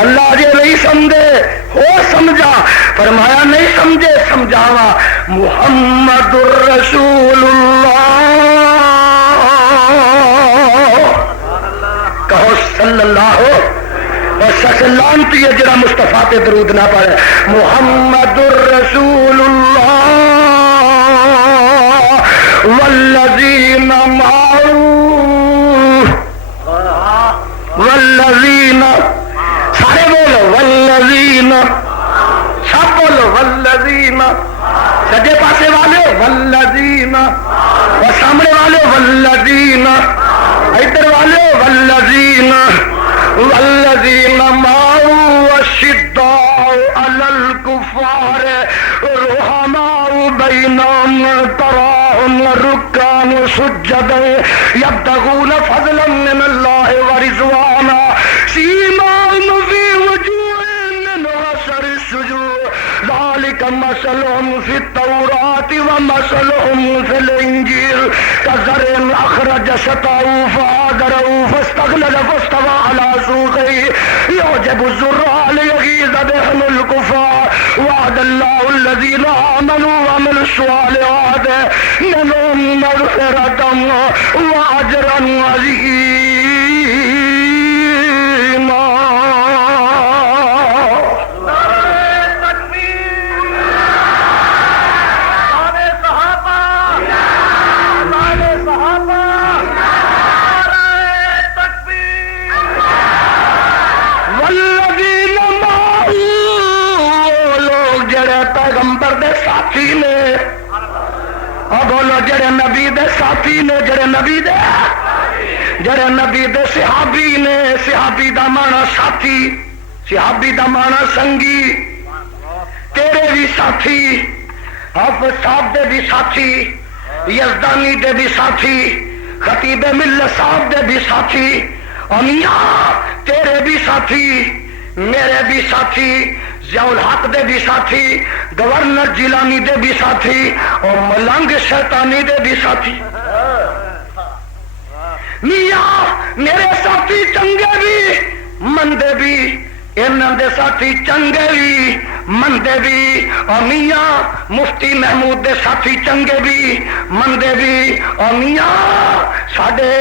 اللہ جی نہیں سمجھے ہو سمجھا، فرمایا نہیں سمجھے سمجھاوا. محمد الرسول اللہ، کہو صلی اللہ اور سلامتی ہے جڑا مصطفیٰ تے درود نہ پڑھے. محمد الرسول اللہ والذین معه والذین، سارے بولو والذین، سب بولو والذین، سجے پاسے والے والذین، اور سامنے والے والذین، ادھر والے والذین والذین معه الشداء علی الکفار رحماء بینہم تراہم رکعا سجدا یبتغون فضلا من اللہ ورضوانا سیماہم فی وجوہہم من اثر السجود ذلک مثلہم فی التوراۃ ومثلہم فی الانجیل کزرع اخرج شطأہ فآزرہ فاستغلظ فاستوى على سوقه يعجب الزراع ليغيظ بهم الكفار وعد الله الذين آمنوا وعملوا الصالحات منهم مغفرة وأجرا عظيما. پیغمبر دے ساتھی نے، اور بولو جڑے نبی دے ساتھی نے، جڑے نبی دے صحابی نے. صحابی دا مانا ساتھی، صحابی دا مانا سنگی. تیرے بھی ساتھی، حافظ صاحب دے بھی ساتھی، یزدانی دے بھی ساتھی، خطیب ملت صاحب دے بھی ساتھی، اور میاں تیرے بھی ساتھی، میرے بھی ساتھی، ضیاء الحق دے بھی ساتھی، گورنر جیلانی دے بھی ساتھی، اور ملنگ شیطانی دے بھی ساتھی. میاں میرے ساتھی چنگے بھی مندے بھی، انہاں دے ساتھی چنگے بھی مندے بھی، اور میاں مفتی محمود دے ساتھی چنگے بھی مندے بھی، اور میاں ساڈے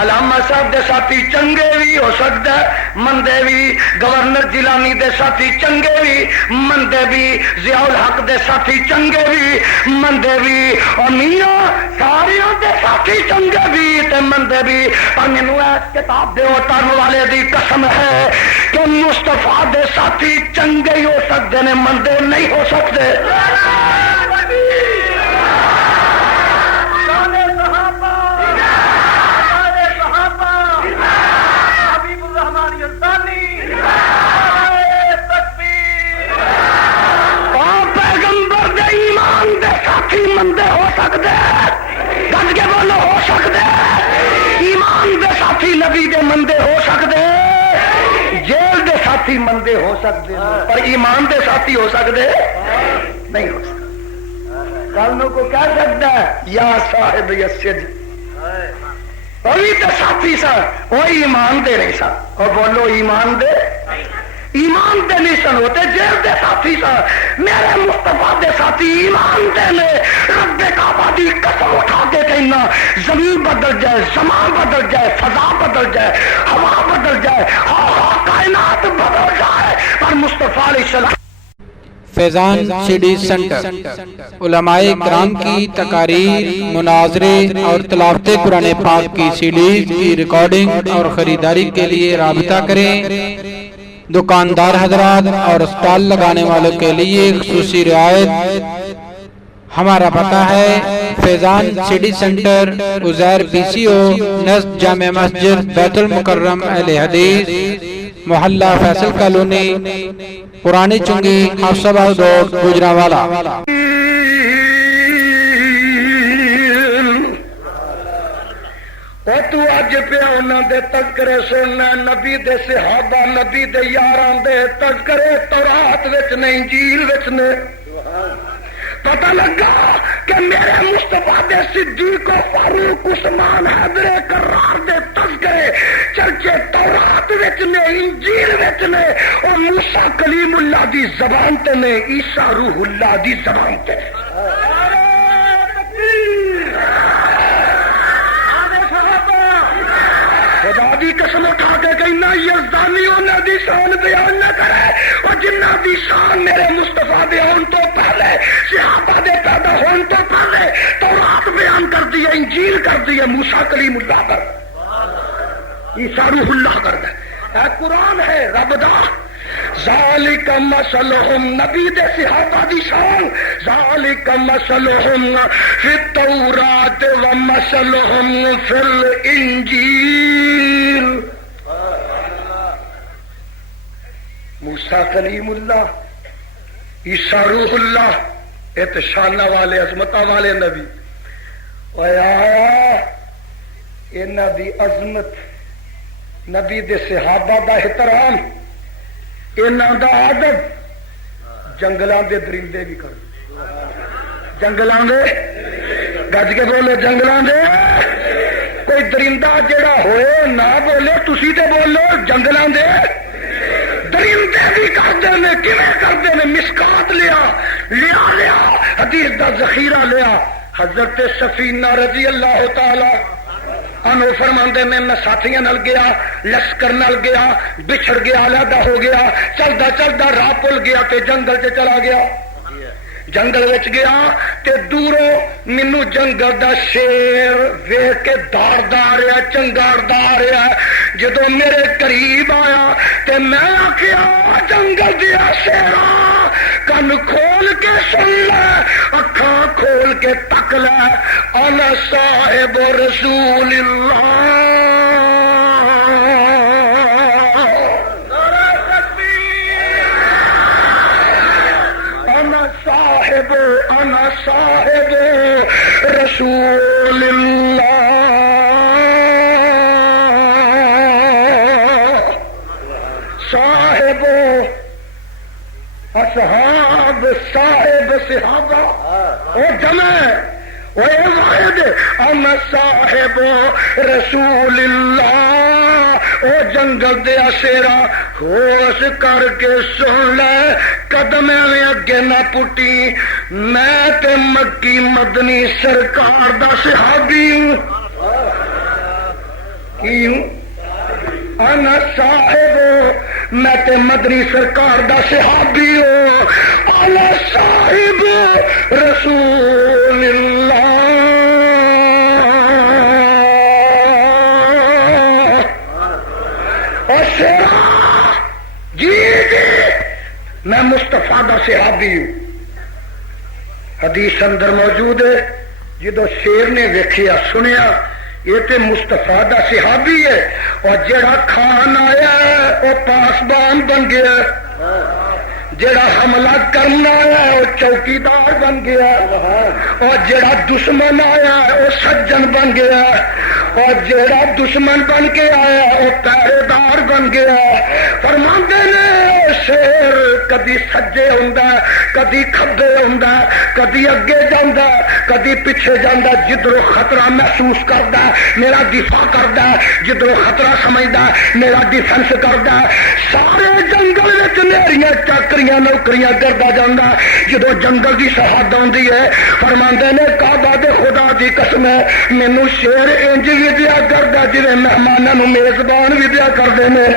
علامہ صاحب دے ساتھی چنگے بھی ہو سکتا ہے مندے بھی، گورنر جیلانی دے ساتھی چنگے بھی مندے بھی، ضیاء الحق دے ساتھی چنگے بھی مندے بھی، اور میاں ساریاں دے ساتھی چنگے بھی تے مندے بھی. پر مینوں اس کتاب دے اتارن والے دی قسم ہے کہ مصطفیٰ دے ساتھی چنگے ہی ہو سکتے نے، مندے نہیں ہو سکتے. پیغمبر دے ایمان دے ساتھی مندے ہو سکتے، گج کے بولو ہو سکتے. ایمان دے ساتھی نبی دے مندے ہو سکتے، جیل دے ساتھی مندے ہو سکتے، پر ایمان دے ساتھی ہو سکتے نہیں ہو سکتے. کالوں کو کہہ سکتا ہے یا صاحب یسجد، وہی تو ساتھی سا، وہی ایمان دے نہیں سا. اور بولو ایمان دے نہیں سن ہوتے، جیل دے ساتھی سا. میرے مصطفیٰ دے ساتھی ایمان دے نے. رب کعبہ دی قسم اٹھا کے کہنا، زمین بدل جائے، زمان بدل جائے، فضا بدل جائے، ہوا بدل جائے، کائنات بدل جائے، پر مصطفیٰ علیہ السلام. فیضان سی ڈی سینٹر علماء کرام کی تقاریر، مناظرے اور تلاوت قرآن پاک کی سی ڈیز کی ریکارڈنگ اور خریداری کے لیے رابطہ کریں. دکاندار حضرات اور اسٹال لگانے والوں کے لیے خصوصی رعایت. ہمارا پتہ ہے Faizan C D centre, Uzair PCO، نزد جامع مسجد بیت المکرم اہل حدیث، محلہ فیصل کالونی پرانی چنگی حفصآباد روڈ گوجرانوالا۔ تو اج پہ انہاں دے تذکرے سننا، نبی دے صحابہ نبی دے یاراں دے تذکرے تورات وچ نے، انجیل وچ نے۔ پتہ لگا کہ میرے مصطفیٰ دے صدیق و فاروق عثمان حیدر کرار دے تذکرے چرچے تورات وچ نے، انجیل وچ نے، اور موسیٰ کلیم اللہ دی زبان تے نے، عیسیٰ روح اللہ دی زبان تے نے۔ خدا دی قسم اٹھا کے کہنا یزدانی انہاں دی شان بیان نہ کرے، اور جنہاں دی شان میرے مصطفیٰ دے ہون تو پہلے، صحابہ دے پیدا ہون تو پہلے تورات بیان کر دی ہے، انجیل کر دی ہے، موسیٰ کلیم اللہ کر، عیسیٰ روح اللہ کر دے، اے قرآن ہے رب دا۔ ذالک مثلہم نبی دے صحابہ دی شان، ذالک مثلہم فی التورات و مثلہم فی الانجیل۔ موسیٰ کلیم اللہ، عیسیٰ روح اللہ، ایت شانہ والے عظمتہ والے نبی، آیا انہاں دی عظمت، نبی دے صحابہ دا احترام، انہاں دا ادب جنگلاں دے درندے بھی کر، جنگلاں دے گج کے بولے، جنگلاں دے کوئی درندہ جڑا ہوئے نہ بولے، تسی تے بولو، جنگلاں دے درندے بھی کرتے ہیں۔ کیویں کرتے ہیں؟ مسکات لیا حدیث دا ذخیرہ لیا۔ حضرت سفینہ رضی اللہ تعالی عنہ فرماندے میں ساتھیاں نال گیا، لشکر نال گیا، بچھڑ گیا، علیحدہ ہو گیا، چلدا چلدا راہ پل گیا تے جنگل چ چلا گیا، جنگل وچ گیا تے دوروں مینوں جنگل دا شیر ویکھ کے دوڑدا آ رہا، چنگاردا آ رہا۔ جدوں میرے قریب آیا تے میں آکھیا جنگل دیا شیرا کن کھول کے سن لے، اکھاں کھول کے تک لے، انا صاحب رسول اللہ، انا صاحب رسول اللہ، صاحب اصحاب، صاحب صحابہ، او جمع او واحد، انا صاحب رسول اللہ۔ او جنگل دیا شیرا ہوش کر کے سن لے، قدم میں اگے نہ پٹی، میں تے مکی مدنی سرکار دا صحابی ہوں۔ کی ہوں؟ انا صاحب، میں تے مدنی سرکار دا صحابی ہوں، انا صاحب رسول اللہ۔ اور شیرا جی میں مصطفیٰ دا صحابی ہوں۔ حدیث اندر موجود ہے، جدو شیر نے ویکھیا سنیا یہ تے مصطفیٰ دا صحابی ہے، اور جڑا کھان آیا ہے وہ پاسبان بن گیا، جڑا حملہ کرنا آیا ہے وہ چوکیدار بن گیا، اور جڑا دشمن آیا ہے وہ سجن بن گیا، اور جڑا دشمن بن کے آیا وہ پہرے دار بن گیا۔ فرماندے نے شیر کدی سجے ہوندا، کدی کھبے ہوندا، کدی اگے جاندا، کدی پیچھے جاندا، جدھروں خطرہ محسوس کردا میرا دفاع کردا، جدھروں خطرہ سمجھدا میرا ڈیفنس کردا۔ سارے جنگل وچ نیریاں چاکریاں نوکریاں کردا جاندا، جدوں جنگل دی سرحد آندی ہے فرماندے نے کعبہ دے خدا دی قسم ہے مینوں شیر انج وی دیا کردا جویں مہماناں نوں میزبان وی دیا کردے نے۔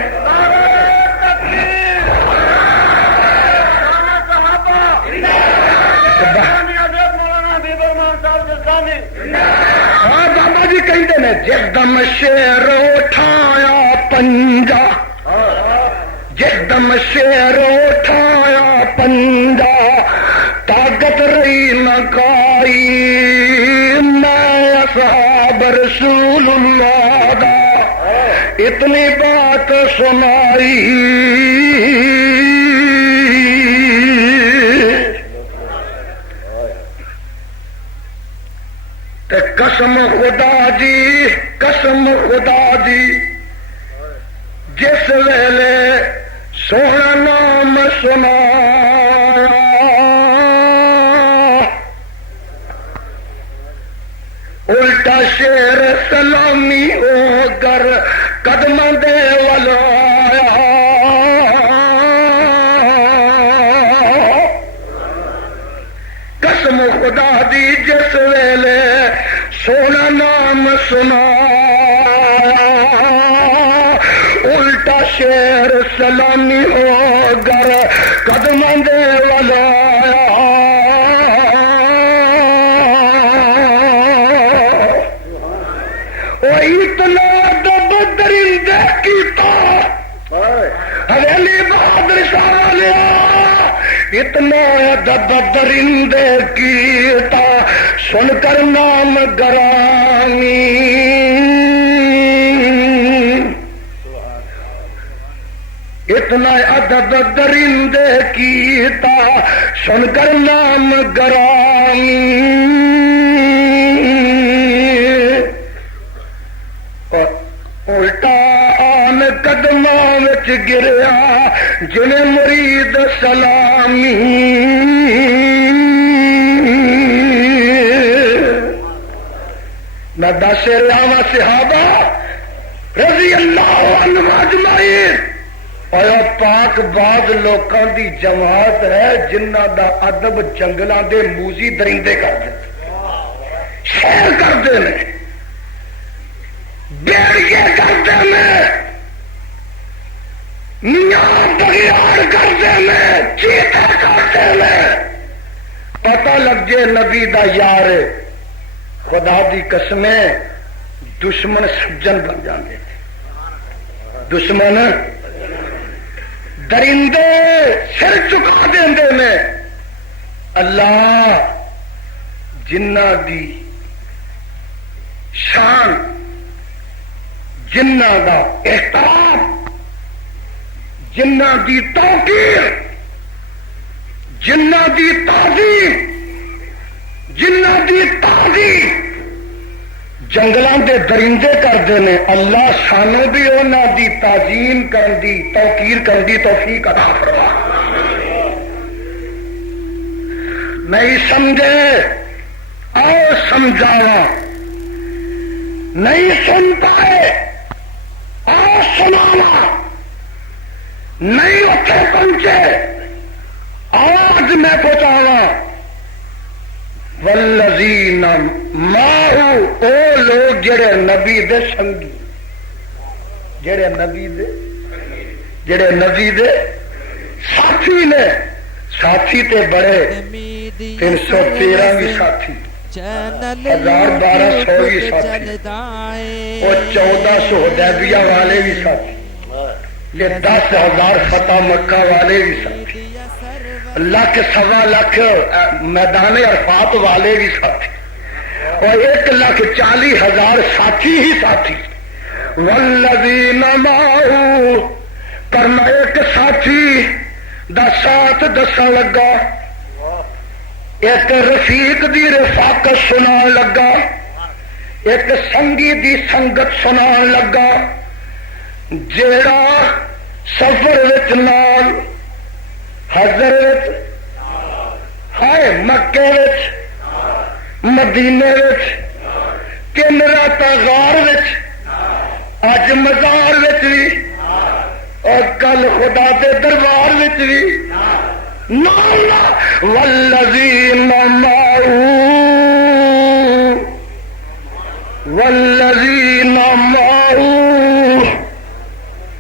ہاں بابا جی کہتے ہیں جس دم شیر اٹھایا پنجا، جس دم شیر اٹھایا پنجا، طاقت رہی نہ کائی، میں اصحاب رسول اللہ دا اتنی بات سنائی تے قسم خدا دی جس ویلے سونا نام سنا الٹا شیر سلامی ہو کر قدم دے والا قسم خدا دی جس ویلے سونا نام سنا الٹا شیر سلامی ہو کر قدم دے والا اتنا دب درندے کیتا حویلی بہادر شاہ لیا اتنا دب درندے کیتا سن کر نام گرامی اتنا ادب درندے کیتا سن کر نام گرامی الٹا آن قدماں وچ گریا جن مرید سلامی میں دس رہا صحابہ رضی اللہ عنہم اجمعین اور پاک بعض لوکاں دی جماعت ہے جنہ دا ادب جنگلاں دے موزی درندے کرتے شیر کرتے ہیں بیڑیے کرتے ہیں میاں بغیار کرتے ہیں چیتا کرتے ہیں پتہ لگ جائے نبی دا یار خدا دی قسمیں دشمن سجن بن جاندے دشمن درندے سر چکا دیندے میں اللہ جنہ دی شان جنہ دا احترام جنہ دی توقیر جنہ دی تعظیم جنہ دی تعظیم جنگلاں دے درندے کرتے ہیں اللہ سانو بھی انہاں دی تعظیم کرن دی توقیر کرن دی توفیق عطا فرما نہیں سمجھے آؤ سمجھاوا نہیں سن پائے آؤ سنانا نہیں اتنے پہنچے آج میں پہنچاوا والذین معہ او لوگ جڑے نبی دے سنگی جڑے نبی دے ساتھی نے ساتھی تے بڑے 313 بھی ساتھی 1200 بھی ساتھی اور 1400 حدیبیہ والے بھی ساتھی یہ 10,000 فتح مکہ والے بھی ساتھی لاکھ سوا لاکھ میدان عرفات والے بھی ساتھی اور 1,40,000 ساتھی ہی ساتھی والذین معہ کرنا ایک ساتھی دا ساتھ دسن لگا ایک رفیق دی رفاقت سنان لگا ایک سنگی دی سنگت سنان لگا جیڑا سفر وچ نال حضر وچ ہائے مکے وچ مدینے وچ تین رات غار وچ اج مزار وچ بھی اور کل خدا دے دربار وچ بھی والذین معہ والذین معہ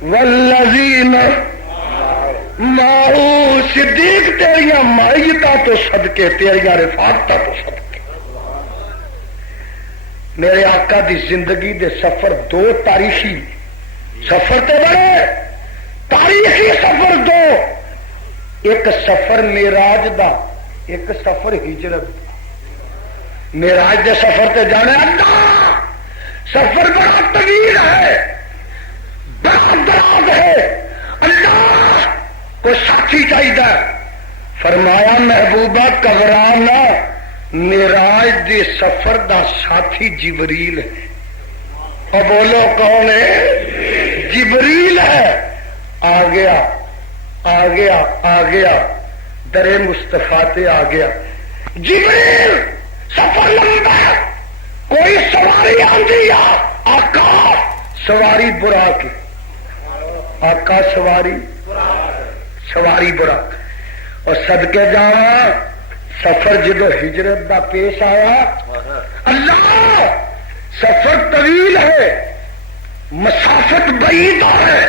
والذین معہ صدیق تیریاں مائیتا تو صدقے تیریاں رفاقتا تو صدقے میرے آقا دی زندگی دے سفر دو تاریخی سفر تے بڑے تاریخی سفر دو ایک سفر معراج دا ایک سفر ہجرت معراج دے سفر تے جانے اللہ سفر بڑا طویل ہے بڑا دراز ہے، اللہ کو ساتھی چاہیے. فرمایا محبوبہ گھبرانا، معراج دے سفر دا ساتھی جبریل ہے. اور بولو کون ہے؟ جبریل ہے. آ گیا آ گیا آ گیا، درے مصطفیٰ تے آ گیا. جبریل سفر لمبا، کوئی سواری آندی یا آقا سواری براق، آقا سواری براق. اور صدقے جاواں سفر جدو ہجرت دا پیش آیا، اللہ سفر طویل ہے، مسافت بعید ہے،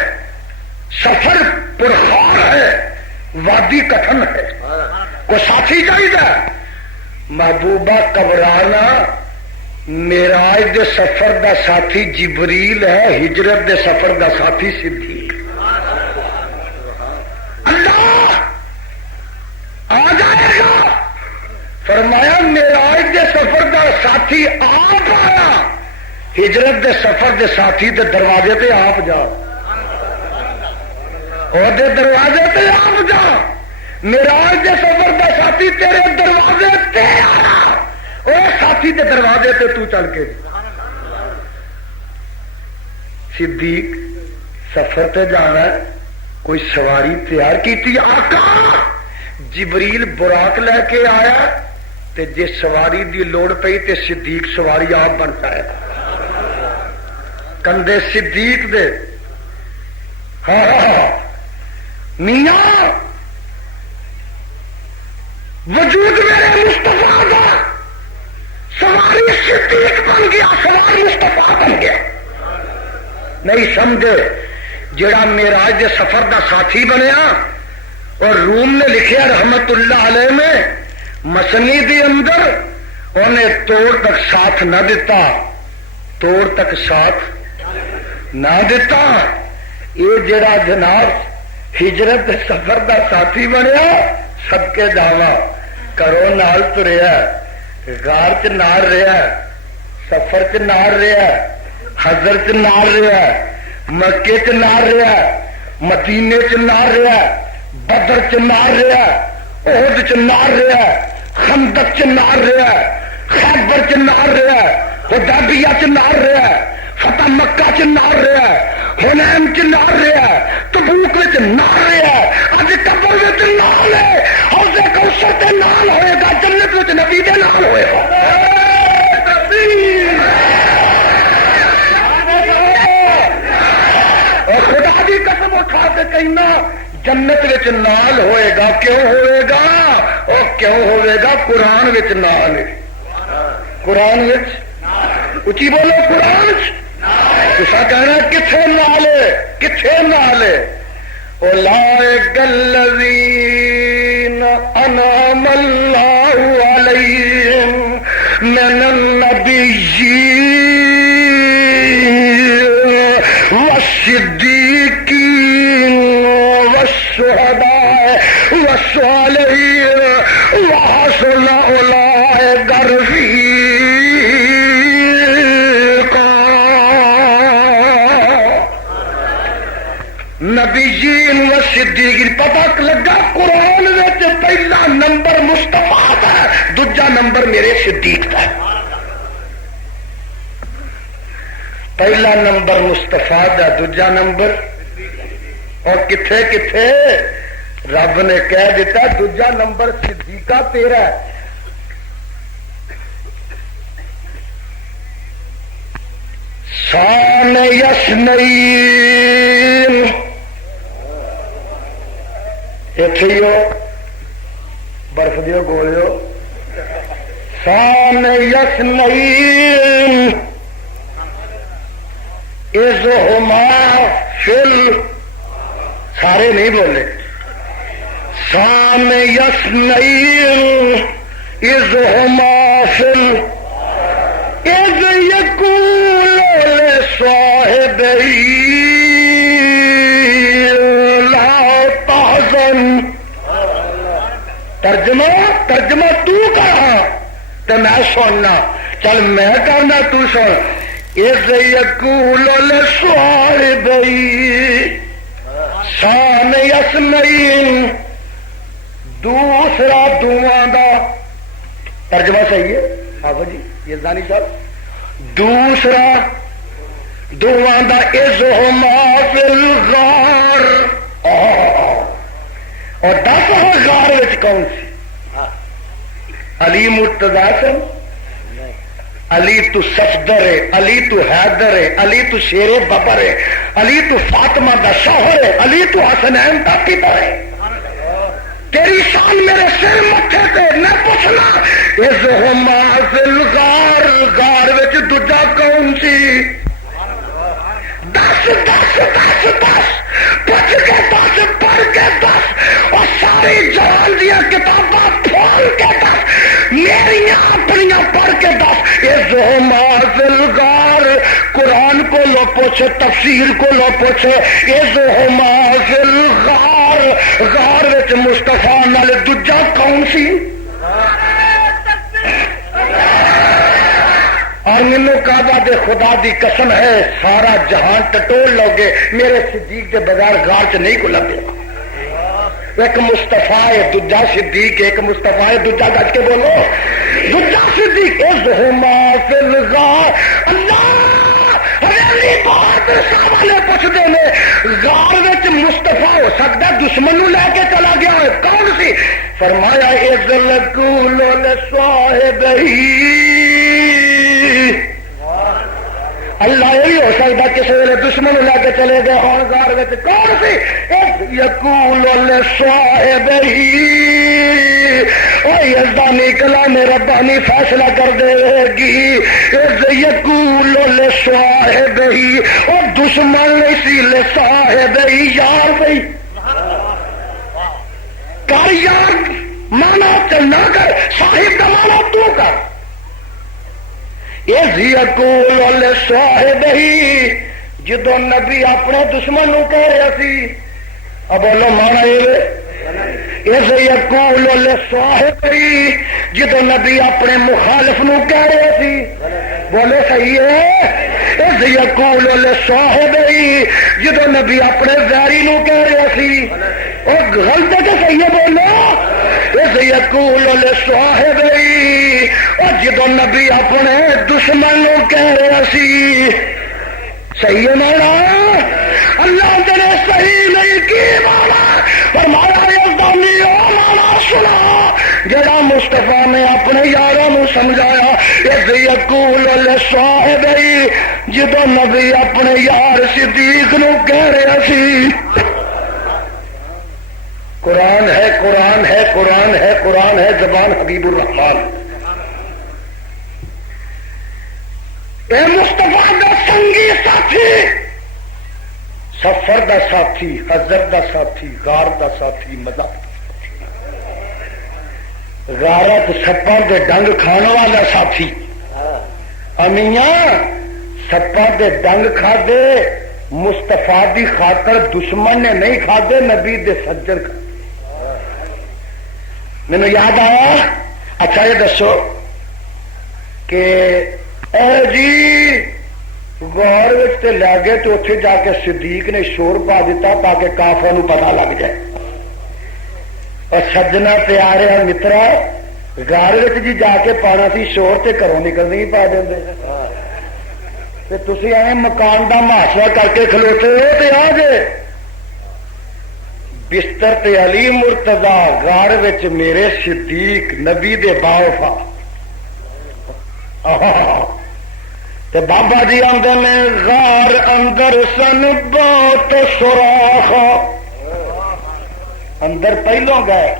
سفر پرخار ہے، وادی کٹھن ہے، کو ساتھی چاہیے. محبوبہ گھبرانا، معراج دے سفر دا ساتھی جبریل ہے، ہجرت دے سفر دا ساتھی صدیق. اللہ آ جائے گا. فرمایا معراج دے سفر دا ساتھی آپ آیا، ہجرت دے سفر دے ساتھی دے دروازے تے آپ جاؤ، اور دے دروازے تے آپ جاؤ. معراج دے سفر دا ساتھی تیرے دروازے تے آیا، اور ساتھی دے دروازے تے تو چل کے. صدیق سفر تے جانا ہے، کوئی سواری تیار کی. آقا جبریل براق لے کے آیا، تے جے سواری دی لوڑ پئی تے صدیق سواری آپ بن جائے. کندھے صدیق دے. ہاں میاں وجود میرے مصطفیٰ دا، سواری صدیق بن گیا، سوار مصطفیٰ بن گیا. نہیں سمجھے جڑا معراج دے سفر دا ساتھی بنیا. اور روم نے لکھیا رحمت اللہ علیہ میں مسنی دی اندر، انہیں توڑ تک ساتھ نہ دیتا، توڑ تک ساتھ نہ دیتا. یہ جڑا جناب ہجرت دے سفر دا ساتھی بنیا، صدقے جاواں کرو نال تریا، غار چ نال رہیا، سفر چ نال رہیا، حضر چ نال رہیا، مکے چ نال رہیا، مدینے چ نال رہیا، بدر چ نال رہیا، احد چ نال رہیا، خندق چ نال رہیا، خیبر چ نال رہیا، حدیبیہ چ نال رہیا، فتح مکہ چ نال رہیا، حنین چ نال رہیا، تبوک وچ نال رہیا، اج قبر وچ نال ہے، حوض کوثر تے نال ہوئے گا، جنت وچ نبی دے نال ہوئے گا. اور خدا دی قسم اٹھا کے کہنا جنت وچ نال ہوئے گا. کیوں ہوئے گا؟ اور کیوں ہوئے گا؟ قرآن وچ نال ہے. قرآن وچ اچھی بولو، قرآن تسا کہنا کتھے نال ہے، کتھے نال ہے؟ اولئک الذین انعم اللہ علیہم من النبیین والصدیقین والشہداء والصالحین وحسن اولئک رفیقا. نبیین و صدیقین. پتہ لگا قرآن وچ پہلا نمبر مصطفیٰ دا ہے، دوجا نمبر میرے صدیق دا ہے. پہلا نمبر مصطفیٰ دا، دوجا نمبر. اور کتھے کتھے رب نے کہہ دیتا دوجا نمبر صدیقہ تیرا ہے. شان یسنین ایتھے ہو برف دیو گولیو. شان یسنین اذہما فل، سارے نہیں بولے. شان یسنین اذہما فل اذ یقول لصاحبہی لا تحزن. ترجمہ تو کہا تو میں سننا، چل میں کرنا تو سن. اذ یقول لصاحبی شان یسمعین، دوسرا دعاں دا ترجمہ صحیح ہے حافظ جی یزدانی صاحب، دوسرا دعاں دا اذ ہما فی الغار، اور 10 غار وچ کون سی؟ علی مرتضی سن، علی تو صفدر ہے، علی تو حیدر ہے، علی تو شیر ببر ہے، علی تو فاطمہ دا شوہر ہے، علی تو حسنین دا پتر ہے۔ تیری شان میرے سر متھے تے نہ پوچھنا اذ ہما فی الغار، غار وچ دوجا کون سی؟ 10 10 10 10 پوچھ کے 10 پڑھ کے 10 اور ساری جہان دیا کتاباں کھول کے 10 میریاں اپنیاں پڑھ کے 10 اذ ہما فی الغار، قرآن کو لو پوچھے، تفسیر کو لو پوچھے، اذ ہما فی الغار، غار وچ مصطفیٰ نال دوجا کون سی؟ اور مینوں کعبہ دے خدا دی قسم ہے سارا جہان ٹٹول لو گے میرے صدیق کے بغیر غار چ نہیں کو لبے۔ ایک مصطفیٰ ہے دوجا صدیق، ایک مصطفیٰ ہے دوجا گج کے بولو دوجا صدیق۔ اذ ہما فی الغار، اللہ حویلی بہت صاحب والے پوچھتے ہیں غار وچ مصطفیٰ ہو سکتا دشمن نو لے کے چلا گیا ہے، کون سی؟ فرمایا اذ یقول لصاحبہ، اللہ یہی ہو سکتا کسی ویلے دشمن لے کے چلے گئے ہون غار وچ، کون سی؟ اذ یقول لصاحبہ، او یزدانی کلام ربانی فیصلہ کر دے گی، اذ یقول لصاحبہ، او دشمن اسی لصاحبہ یار بھائی کر یار مانا نہ کر، صاحب کا مانا تو کر۔ اذ یقول لصاحبہ، جدو نبی اپنے دشمن نو کہہ رہا سی، اب بولو مانا یہ اذ یقول لصاحبہ، جدو نبی اپنے مخالف نو کہہ رہا سی، بولے صحیح ہے۔ اذ یقول لصاحبہ، جدو نبی اپنے ویری نو کہہ رہا سی، اور غلط ہے کہ صحیح ہے بولو۔ اذ یقول لصاحبہ، اور جدو نبی اپنے دشمن نو کہہ رہا سی، صحیح ہے مولا؟ اللہ نے صحیح نہیں کی مولا، فرمایا یزدانی او مولا سنا، جڑا مصطفیٰ نے اپنے یاراں نو سمجھایا اذ یقول لصاحبہ، جدو نبی اپنے یار صدیق نو کہہ رہا سی، قرآن ہے قرآن ہے قرآن ہے قرآن ہے، زبان حبیب الرحمان، اے مصطفیٰ دا سنگی ساتھی، سفر دا ساتھی، حضر دا ساتھی، غار دا ساتھی، مذہب غارت سپاں دے ڈنگ کھانے والا ساتھی، امیاں سپاں دے ڈنگ کھادے مصطفیٰ دی خاطر دشمن نے نہیں کھادے، نبی دے سجن کھادے۔ مینوں یاد آیا، اچھا یہ دسو کہ اے جی غار وچ لے گئے تو اتنے جا کے صدیق نے شور پا دیتا تاکہ کافروں کو پتا لگ جائے، اور سجنا پیارے مترا غار وچ جی جا کے پانا سی شور تے گھروں نکل نہیں پا دے، تسی ایویں مکان دا محاصرہ کر کے کھلوتے ہو تے آ جے بستر تے علی مرتضی، غار وچ میرے صدیق نبی دے باوفا، تے بابا جی آندے نے غار اندر سن بہت سوراخ، اندر پہلو گئے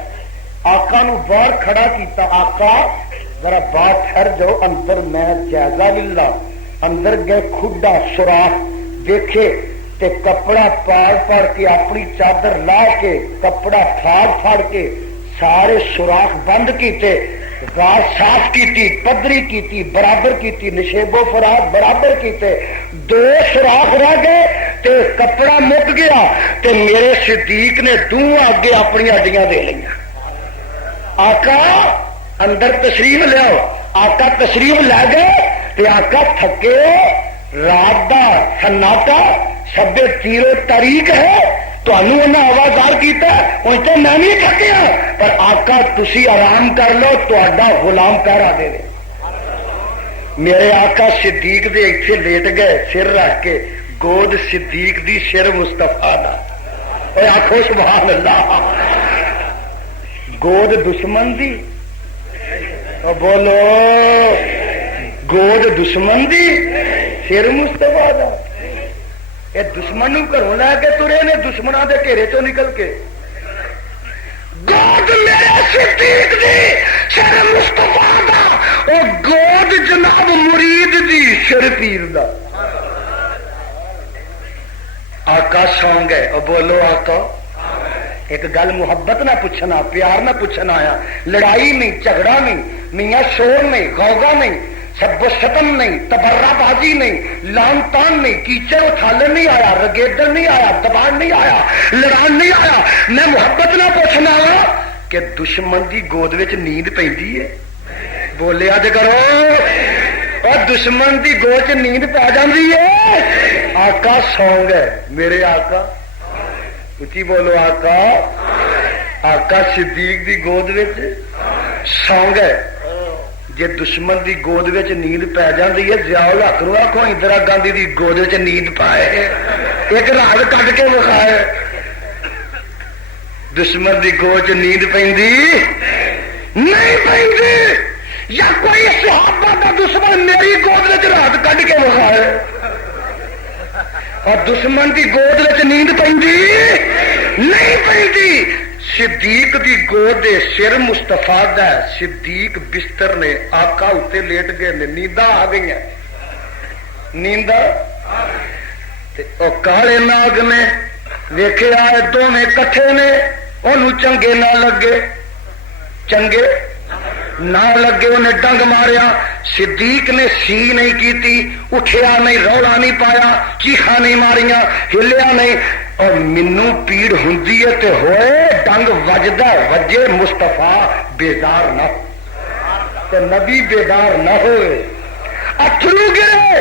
آقا نو باہر کھڑا کیتا، آقا ذرا بات ٹھہر جاؤ اندر میں جائزہ للا، اندر گئے کھڈا سوراخ دیکھے تے کپڑا پاڑ کے اپنی چادر لا کے کپڑا پھاڑ کے سارے سوراخ بند کیتے، غار صاف کیتی، پدری کیتی، برابر کیتی، نشیب و فراغ برابر کیتے، 2 سوراخ رہ گئے تے کپڑا مک گیا تے میرے صدیق نے دونوں اگے اپنی ہڈیاں دے لیا، آقا اندر تشریف لیاؤ، آقا تشریف لے گئے تے آقا تھکے رات دا سناٹا سبے تیرو تاریخ ہے تمہیں آوازار کیتا ہوں تو میں نہیں تھکیا پر آقا تسی آرام کر لو تا غلام پہرا دے دے میرے آقا صدیق دے اتنے لیٹ گئے سر رکھ کے گود صدیق دی سر مصطفیٰ دا اور آخو سبحان اللہ گود دشمن دی اور بولو گود دشمن دی سر مصطفیٰ دا یہ دشمن گھروں لے کے ترے نے دشمنوں کے گھیرے چو نکل کے گود میرے صدیق دی سر مصطفیٰ دا اور گود جناب مرید دی سر پیر دا آقا سونگ ہے اور بولو آقا ایک گل محبت نہ پوچھنا پیار نہ پوچھنا آیا لڑائی نہیں جھگڑا نہیں میاں شور نہیں غوغا نہیں سب و ستم نہیں تبرہ بازی نہیں لان تان نہیں کیچڑ اچھالن نہیں آیا رگیدن نہیں آیا دبان نہیں آیا لڑان نہیں آیا میں محبت نہ پوچھنا آیا کہ دشمن دی گود وچ نیند پیندی ہے بولیا تے کرو اور دشمن دی گود وچ نیند پی جاندی ہے آقا سونگ ہے میرے آقا اچھی بولو آقا آقا صدیق دی گود وچ سونگ ہے جے دشمن دی گود وچ نیند پی جاندی ہے ضیاء الحق نو آکھو اندرا گاندھی دی گود وچ نیند پائے ایک رات کڈ کے وکھائے دشمن دی گود وچ نیند پیندی نہیں پیندی یا کوئی صحابہ دا دشمن میری گود وچ رات کڈ کے وکھائے اور دشمن دی گود وچ نیند پیندی نہیں پیندی صدیق دی گود دے سر مصطفیٰ دا صدیق بستر نے آقا اتے لیٹ گئے نے نینداں آ گئی نینداں او کالے ناگ نے ویکھے آئے دونوں کٹھے نے انہوں چنگے نہ لگے چنگے نہ لگے انہیں ڈنگ ماریا صدیق نے سی نہیں کیتی اٹھیا نہیں رولا نہیں پایا چیخا نہیں ماریاں ہلیا نہیں اور منو پیڑ ہوندی ہے تے ہوئے ڈنگ وجدا وجے مصطفیٰ بیدار نہ تے نبی بیدار نہ ہوئے اتھرو گرے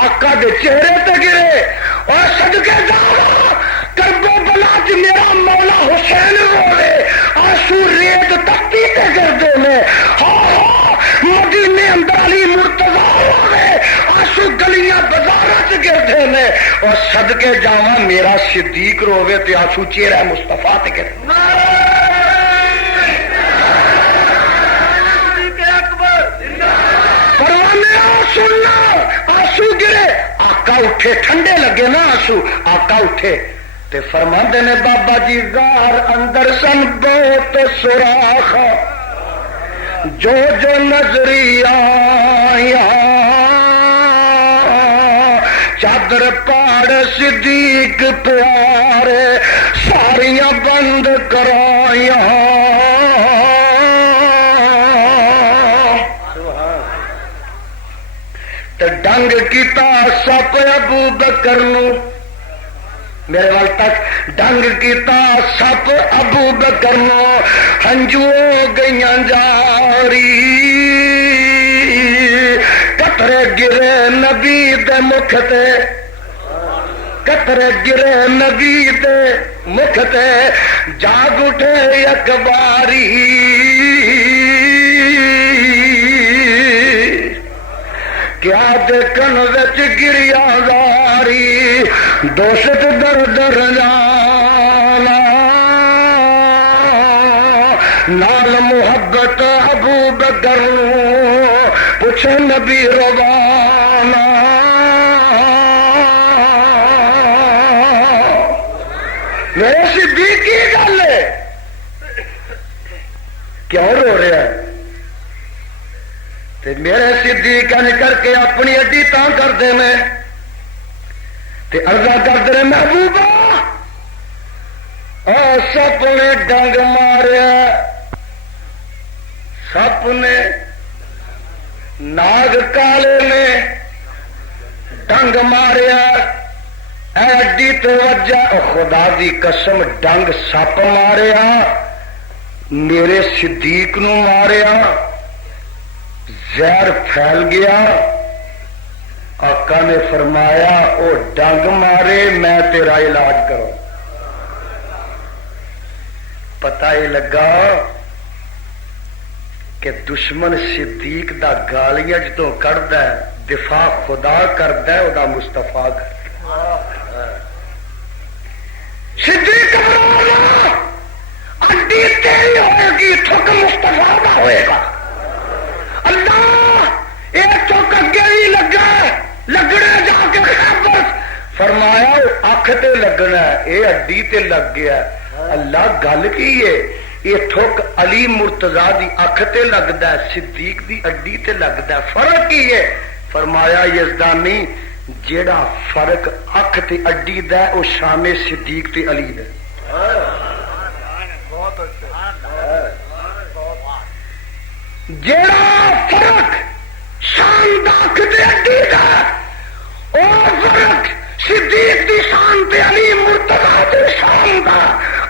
آقا دے چہرے تے گرے اور صدقے جاوا کربو بلا چ میرا مولا حسین روے آنسو ریت تختی تے گردے میں مدینے اندر علی مرتضی ہوے آنسو گلیاں بازاراں چ گردے میں اور صدقے جاواں میرا صدیق روے تے آنسو چہرہ مصطفیٰ تے گردے پروانے سننا آنسو گرے آقا اٹھے ٹھنڈے لگے نا آنسو آقا اٹھے تے فرماندے نے بابا جی غار اندر سن بہت سوراخ جو جو نظری آیا چادر پاڑ صدیق پیارے ساریاں بند کرائیاں تے ڈنگ کیتا سپ ابو بکر نو میرے وال تک ڈنگ کیتا سپ ابو بکر نو ہنجو گئیاں جاری قطرے گرے نبی دے مکھ تے قطرے گرے نبی دے مکھ تے جاگ اٹھے اکباری کیا دیکھن وچ گریا زاری دوست در در جانا نال محبت ابو بکر پوچھ نبی روانہ میرے صدیق کی گل ہے کیوں رو رہا ہے تے میرے صدیق کر کے اپنی اڈی تاں کرتے میں تے عرضہ کرتے رہے محبوبہ سپ نے ڈنگ ماریا سپ نے ناگ کالے نے ڈنگ ماریا ایڈی تو وجہ خدا دی قسم ڈنگ سپ ماریا میرے صدیق نو ماریا زہر پھیل گیا آقا نے فرمایا او ڈنگ مارے میں تیرا علاج کروں. پتہ یہ لگا کہ دشمن صدیق دا گالیاں جدوں کڑدا ہے دفاع خدا کردا ہے او مصطفیٰ کردا. صدیق اڈی تیری ہوئے گی تھک مصطفیٰ دا ہوئے گا. اللہ یہ تھک اگے ہی لگا لگنا جا کے خبر فرمایا اکھ تے لگنا یہ اڈی تے لگ گیا. اللہ گل کی ہے یہ تھک علی مرتضی دی اکھ تے لگدا ہے صدیق دی اڈی تے لگدا ہے. فرق کی ہے؟ فرمایا یزدانی جیڑا فرق اکھ تے اڈی دا ہے وہ شان صدیق تے علی دا. جیڑا فرق شان دا اکھ تے اڈی دا او فرق صدیق دی شان تے علی مرتضی دی شان دا.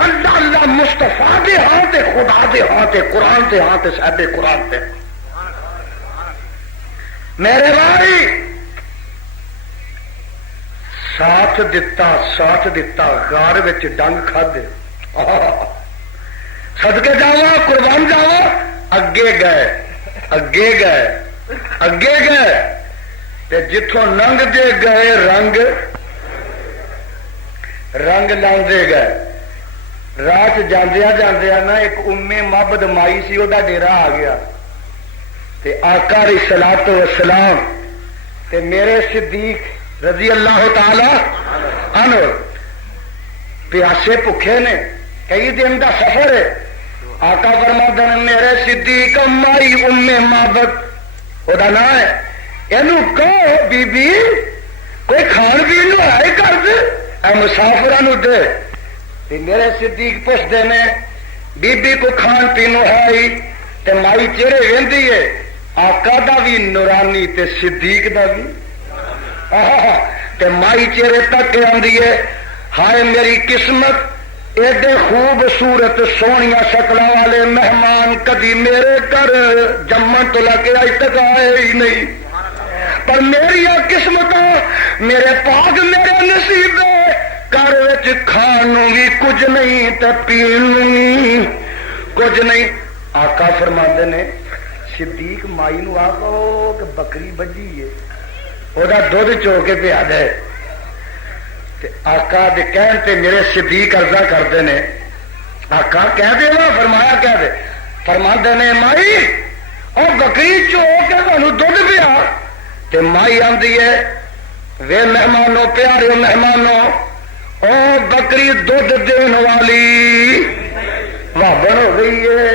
اللہ اللہ مصطفیٰ دے ہاں تے خدا دے ہاں تے قرآن دے ہاں تے صاحب قرآن تے. میرے بھائی ساتھ دتا غار وچ ڈنگ کھادے صدقے جاواں قربان جاواں. اگے گئے تے جتھوں لنگ دے گئے رنگ لاندے گئے. راہ جاندیا نا ایک امی معبد مائی سی وہ ڈیرا آ گیا تے آقا علیہ الصلوۃ والسلام تے میرے صدیق رضی اللہ تعالی عنہ پیاسے بھکھے نے کئی دن دا سفر ہے. آقا فرماتے ہیں میرے صدیق مائی معبد وہ نام ہے یہ کہو بی بی کوئی کھان پین ہے کر دے اے مسافروں دے. میرے صدیق پوچھتے ہیں بی بی کو کھان پینو ہے تے مائی چہرے وہدی ہے. آقا دا بھی نورانی تے صدیق دا بھی تے مائی چہرے تک آندی ہے ہائے میری قسمت ایڈے خوبصورت سونیا شکل والے مہمان کدی میرے گھر جمن تو لے کے اج تک آئے ہی نہیں. پر میری قسمت میرے پاک میرے نصیب گھر کھانوں بھی کچھ نہیں تے پین کچھ نہیں. آقا فرماندے نے صدیق مائی نو آخو کہ بکری بجی ہے وہ دھد چو کے پیا دے. آقا دے کہن تے میرے صدیق عرضہ کرتے ہیں آقا کہہ دے نا. فرمایا کہہ دے. فرماندے نے مائی اور بکری چو کے تمہیں دھد پیا تے مائی آندی ہے وے مہمانوں پیارے مہمانوں او بکری دودھ دین والی وابن ہو گئی ہے.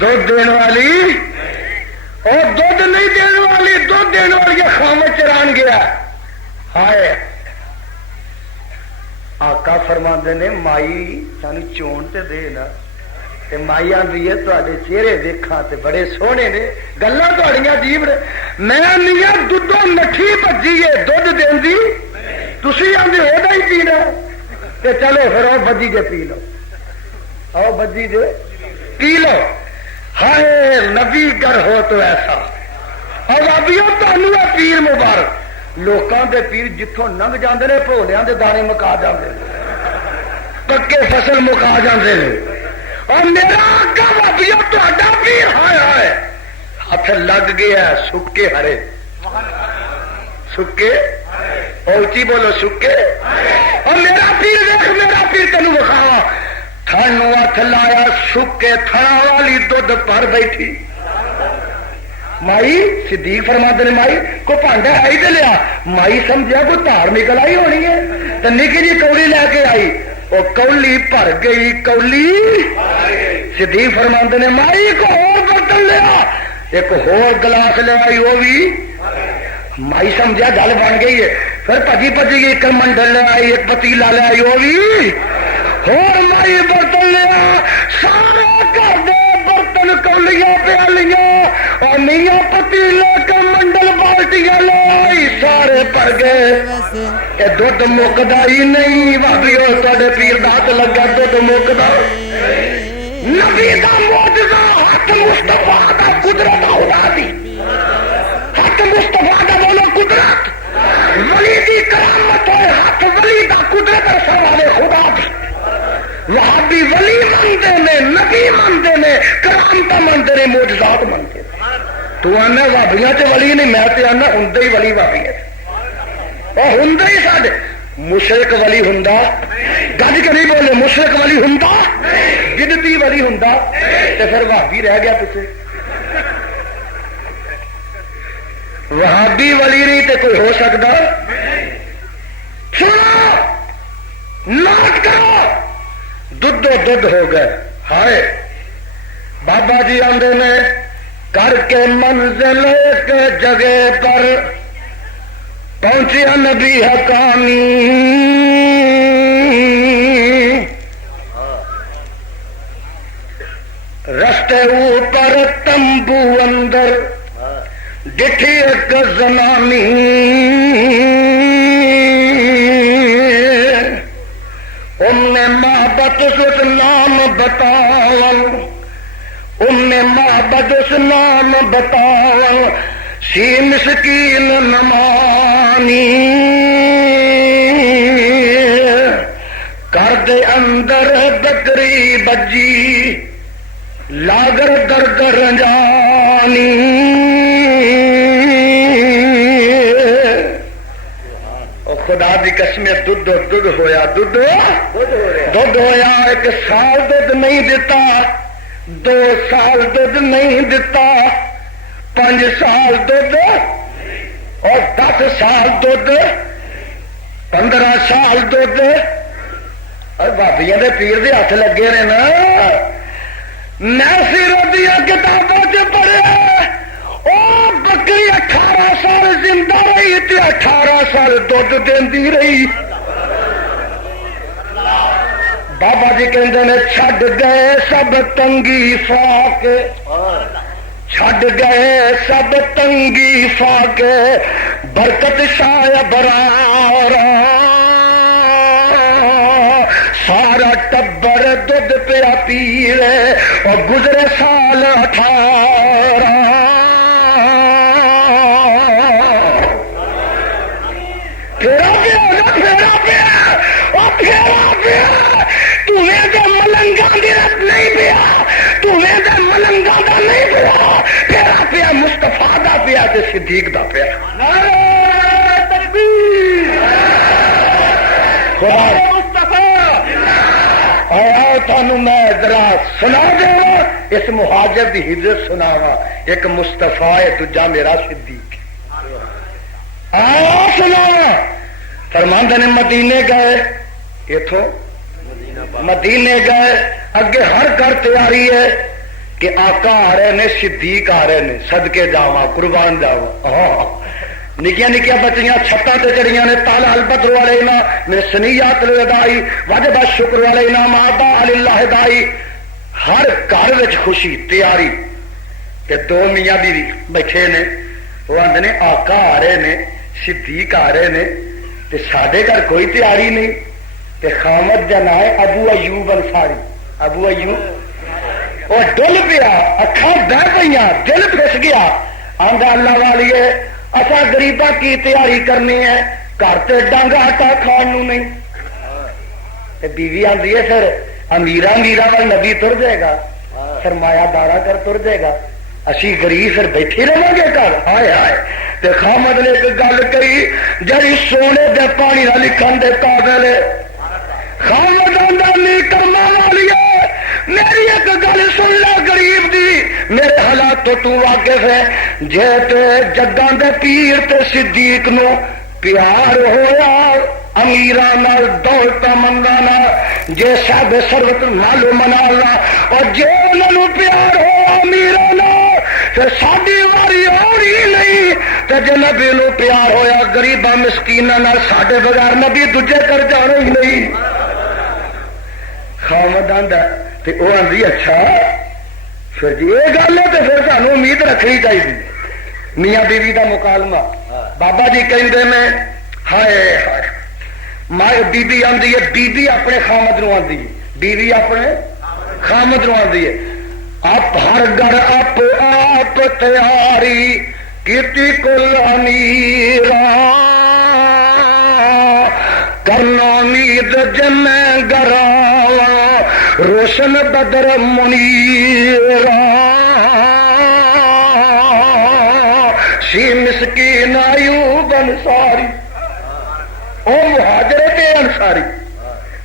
دودھ دین والی اور دودھ نہیں دین والی دودھ دین والی خام چران گیا. ہائے آقا فرماندے نے مائی سانو چون تے دے نا. تے مائی آندی ہے تواڈے چہرے دیکھاں تے بڑے سوہنے نے گلاں تواڈیاں عجیب نے. میں آندیاں دودھوں مٹھی بجی ہے دودھ دیندی تسی آندے اودہ ہی پینا تے چلو پھر او بجی جے پی لو او بجی جے پی لو. ہائے نبی گر ہو تو ایسا. اور بابیوں تانوں ہے پیر مبارک لوکاں دے پیر جتھوں لنگ جاندے نے بھولیاں دے دانے مکا جاندے پکے فصل مکا جاندے نے. اور میرا آقا بابیوں تہاڈا پیر ہائے ہائے ہاتھ لگ گیا سکے ہرے سکے اونچی بولو سکے. اور میرا پیر دیکھ میرا پیر تینوں وکھاواں تھانوں ہاتھ لایا سکے تھڑا والی دودھ پر بیٹھی. مائی صدیق فرماتے نے مائی کو پانڈا ہے ہی تے لیا. مائی سمجھا کوئی تار نکل آئی ہونی ہے تو نکی جی کولی لے کے آئی وہ کولی بھر گئی کولی. صدیق فرماتے نے مائی ایک اور برتن لیا ایک اور گلاس لے آئی وہ بھی. مائی سمجھا گل بن گئی ہے پھر پجی گئی ایک منڈل لے آئی ایک پتیلا لے آئی وہ بھی. اور مائی برتن لیا سارے گھر دے برتن کولیاں پیالیاں اور میاں پتیلے کا منڈل بالٹیاں لے آئی سارے بھر گئے. یہ دودھ مکدا ہی نہیں بھابیو تہاڈے پیر دا ہاتھ لگا دودھ مکدا نبی دا معجزہ ہاتھ مصطفیٰ دا قدرت خدا دی ہاتھ مصطفیٰ دا بولو قدرت ولی دی کرامت ہوئے ہاتھ ولی دا قدرت اثر والے خدا دی وہابی ولی مانتے نے نبی مانتے نے کرامت مانتے نے معجزات مانتے تو آنا وابیاں تے ولی نہیں میں تے آنا ہندے ہی ولی وابیاں اور ہندے ہی ساڈے مشرک ولی ہوندا گج کے نہیں بولے مشرک ولی ہوندا بدعتی ولی ہوندا تے پھر وہابی رہ گیا پیچھے وہابی ولی نہیں تے کوئی ہو سکتا سنو نوٹ کرو دودھو دودھ ہو گئے ہائے بابا جی آندے نے کر کے منزل ایک جگہ پر پہنچیا نبی حقانی رستے اوپر تمبو اندر ڈٹھی ایک زنانی نے محبت اس نام بتاؤ نے محبت اس نام بتاؤ سی مسکین نمانی کر دے اندر بکری بجی لاگر در جانی خدا دی قسم دودھ ہویا دودھ ہویا 1 سال دودھ نہیں دیتا 2 سال دودھ نہیں دیتا 5 سال دودھ اور 10 سال دودھ 15 سال دودھ اور بابیاں دے پیر دے ہاتھ لگے نے نا میں سیرت دیا کتابوں سے پڑھے بکری 18 سال زندہ رہی تے 18 سال دودھ دیندی رہی بابا جی کہندے نے چھڈ گئے سب تنگی فاق چھڈ گئے سب تنگی فاق برکت شاہ برار سارا ٹبر دودھ پیا پیے اور گزرے سال 18 پھیرا پیا تمہیں تو ملنگا دی رت نہیں پیا تمہیں تو ملنگا دا نہیں پیا پھیرا پیا مصطفیٰ دا پیا تے صدیق دا پیا میں ذرا سنا دے اس مہاجر دی ہجرت سناوا ایک مصطفیٰ ہے دوجا میرا صدیق سنا فرماندے نے مدینے گئے اتوں مدینے گئے اگے ہر گھر تیاری ہے کہ آقا آ رہے نے صدیق آ رہے نے صدقے جاواں قربان جاواں نکیاں نکیاں بچیاں چھتاں تے چڑیاں نے تالا البدر علینا من سنیات الوداعی واجب الشکر علینا ما با للہ دائی ہر گھر وچ خوشی تیاری تے 2 میاں بیوی بیٹھے نے وہ آندے نے آقا آ رہے نے صدیق آ رہے نے تے ساڈے گھر کوئی تیاری نہیں تے خامد جنا ہے ابو ایوب انصاری ابو ایوب وہ ڈل پیا اکھاں بہ گئیاں دل پھس گیا آندا اللہ والیے اصا غریباں کی تیاری کرنی ہے گھر تے ڈانگا آٹا کھان نو نہیں تے بیوی آندی ہے پھر امیرا وال نبی تر جائے گا سرمایہ دارا کر تر جائے گا اسی غریب پھر بیٹھے رہے گے گھر ہائے ہائے تے خامد نے ایک گل کہی جڑی سونے دے پانی نہ لکھن دے قابل خامد آندا نہیں کرما والی میری ایک گل سن لے غریب دی میرے حالات تو واقف ہے جے تے جگاں دے پیر تے صدیق نو پیار ہویا امیراں نال دولتاں منگاں نال جے صاحب ثروت مالو منالا اور جے انہاں نو پیار ہو امیراں نال تے ساڈی واری ہوئی نہیں تے جے نبی نو پیار ہویا غریباں مسکیناں نال ساڈے بغیر نبی دوجے کر جانا ہی نہیں خامد آندا تے او آندی اچھا پھر جی یہ گل ہے تو پھر سانو امید رکھنی چاہیے میاں بیوی دا مکالمہ بابا جی کہندے نے ہائے ہائے ماں بی بی آندی ہے بی بی اپنے خامد نو آندی ہے بیوی اپنے خامد رو آدھی ہے آپ ہر گھر آپ آپ تیاری کیتی کل امیرا کرنا امید جن گراوا روشن بدر منیرا سی مسکین ایوب انصاری او مہاجر تے انصاری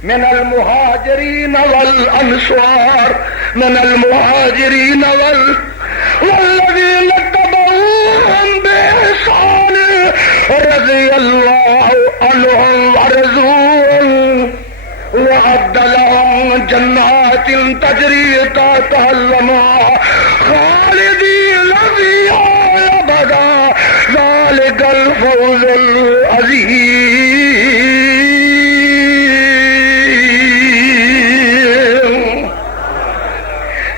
من المہاجرین والانصار من المہاجرین والذین اتبعوهم بإحسان رضی اللہ عنہم ورضوا وعد لهم جنات تجری تحتها الانہار خالدین فیہا ابدا ذلک الفوز العظیم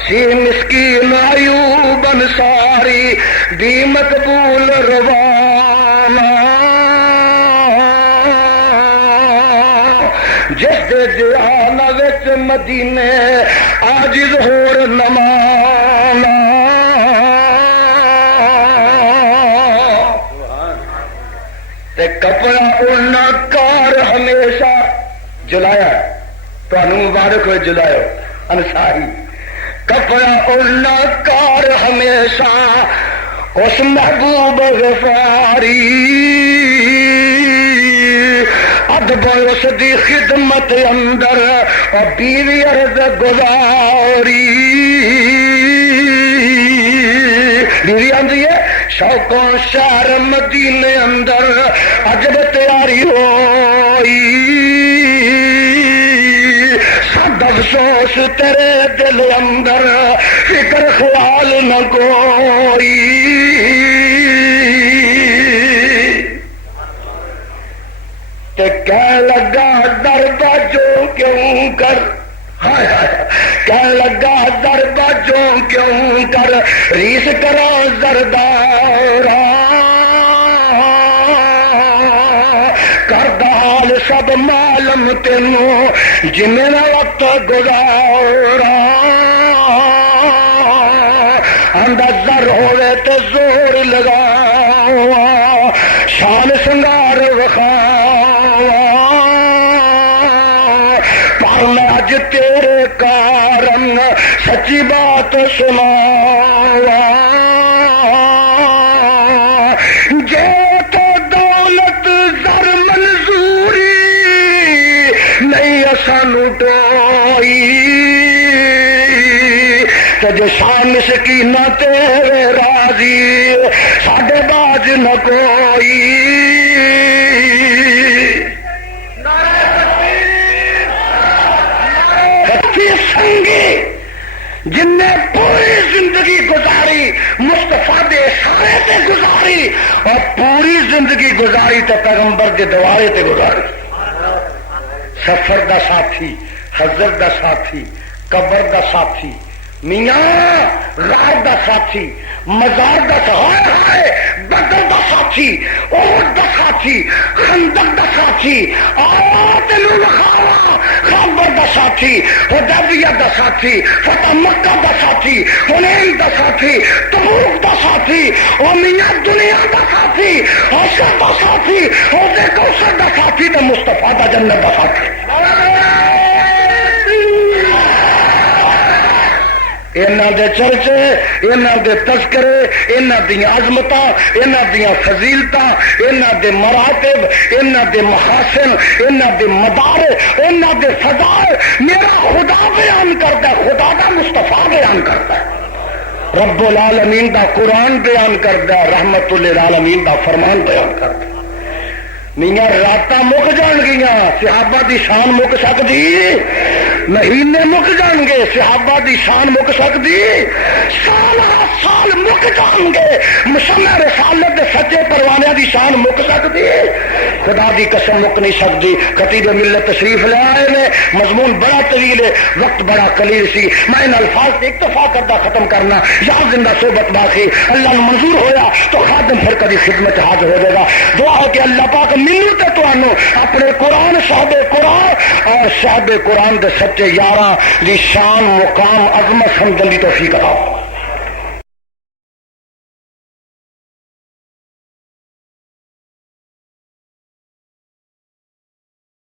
سی مسکین ایوب انصاری دی مقبول روانہ جس دے دیانہ وچ مدینے عاجز ہور نمانا تے کپڑا اڑنا کار ہمیشہ جلایا تو مبارک ہوئے جلایا انصاری کپڑا اڑنا کار ہمیشہ اس محبوب غفاری ادب اس دی خدمت اندر اور بیوی عرض گزاری بیوی آندھی ہے شوقوں شہر مدینے اندر عجب تیاری ہوئی سد افسوس تیرے دل اندر فکر خیال نہ کوئی تے کہہ لگا درد جو کیوں کر کہہ لگا درد جو کیوں کر ریس کرو زردارا کردہ حال سب معلوم تینوں جنہیں وقت گزارا اندر ہوئے تو زور لگا شان سنگار وخاوا پر میں اج تیرے کارن سچی بات سناوا جے تو دولت زر منظوری نہیں سانو ٹوئی جو شان سکینہ تیرے راضی ساڈے باج نہ کوئی سنگی جن نے پوری زندگی گزاری مصطفیٰ دے اشارے تے گزاری اور پوری زندگی گزاری تے پیغمبر دے دوارے تے گزاری سفر دا ساتھی حضرت دا ساتھی قبر دا ساتھی میاں راہ دا ساتھی مزار دا ساتھی بدر دا ساتھی احد دا ساتھی خندق دا ساتھی آیات الخارا خیبر دا ساتھی حدیبیہ دا ساتھی فتح مکہ دا ساتھی حنین دا ساتھی تبوک دا ساتھی اور میاں دنیا دا ساتھی حشر دا ساتھی حوض کوثر دا ساتھی تے مصطفیٰ دا جنت دا ساتھی انہاں دے چرچے انہاں دے تذکرے انہاں دی عظمتاں انہاں دی فضیلتاں انہاں دے مراتب انہاں دے محاسن انہاں دے مدارج انہاں دے فضائل میرا خدا بیان کرتا ہے خدا دا مصطفیٰ بیان کرتا ہے رب العالمین دا قرآن بیان کرتا ہے رحمت للعالمین دا فرمان بیان کرتا ہے میاں راتاں مک جان گیاں صحابہ دی شان مک سکتی مہینے مک جان گے صحابہ دی شان مک سکتی سال مک جان گے مشمع رسالت دے سچے پروانے دی شان مک سکتی خدا دی قسم مک نہیں سکتی. خطیب ملت تشریف لے آئے نے, مضمون بڑا طویل ہے, وقت بڑا قلیل سی, میں ان الفاظ سے اکتفا کردہ ختم کرنا. یا زندہ صحبت باقی, اللہ نے منظور ہویا تو خادم پھر کبھی خدمت حاضر ہو جائے گا. دعا ہے کہ اللہ پاک ملت ہے تو اپنے قرآن, صاحب قرآن اور صاحب قرآن دے سچے یاراں دی شان, مقام, عظمت سمجھن دی توفیق عطا.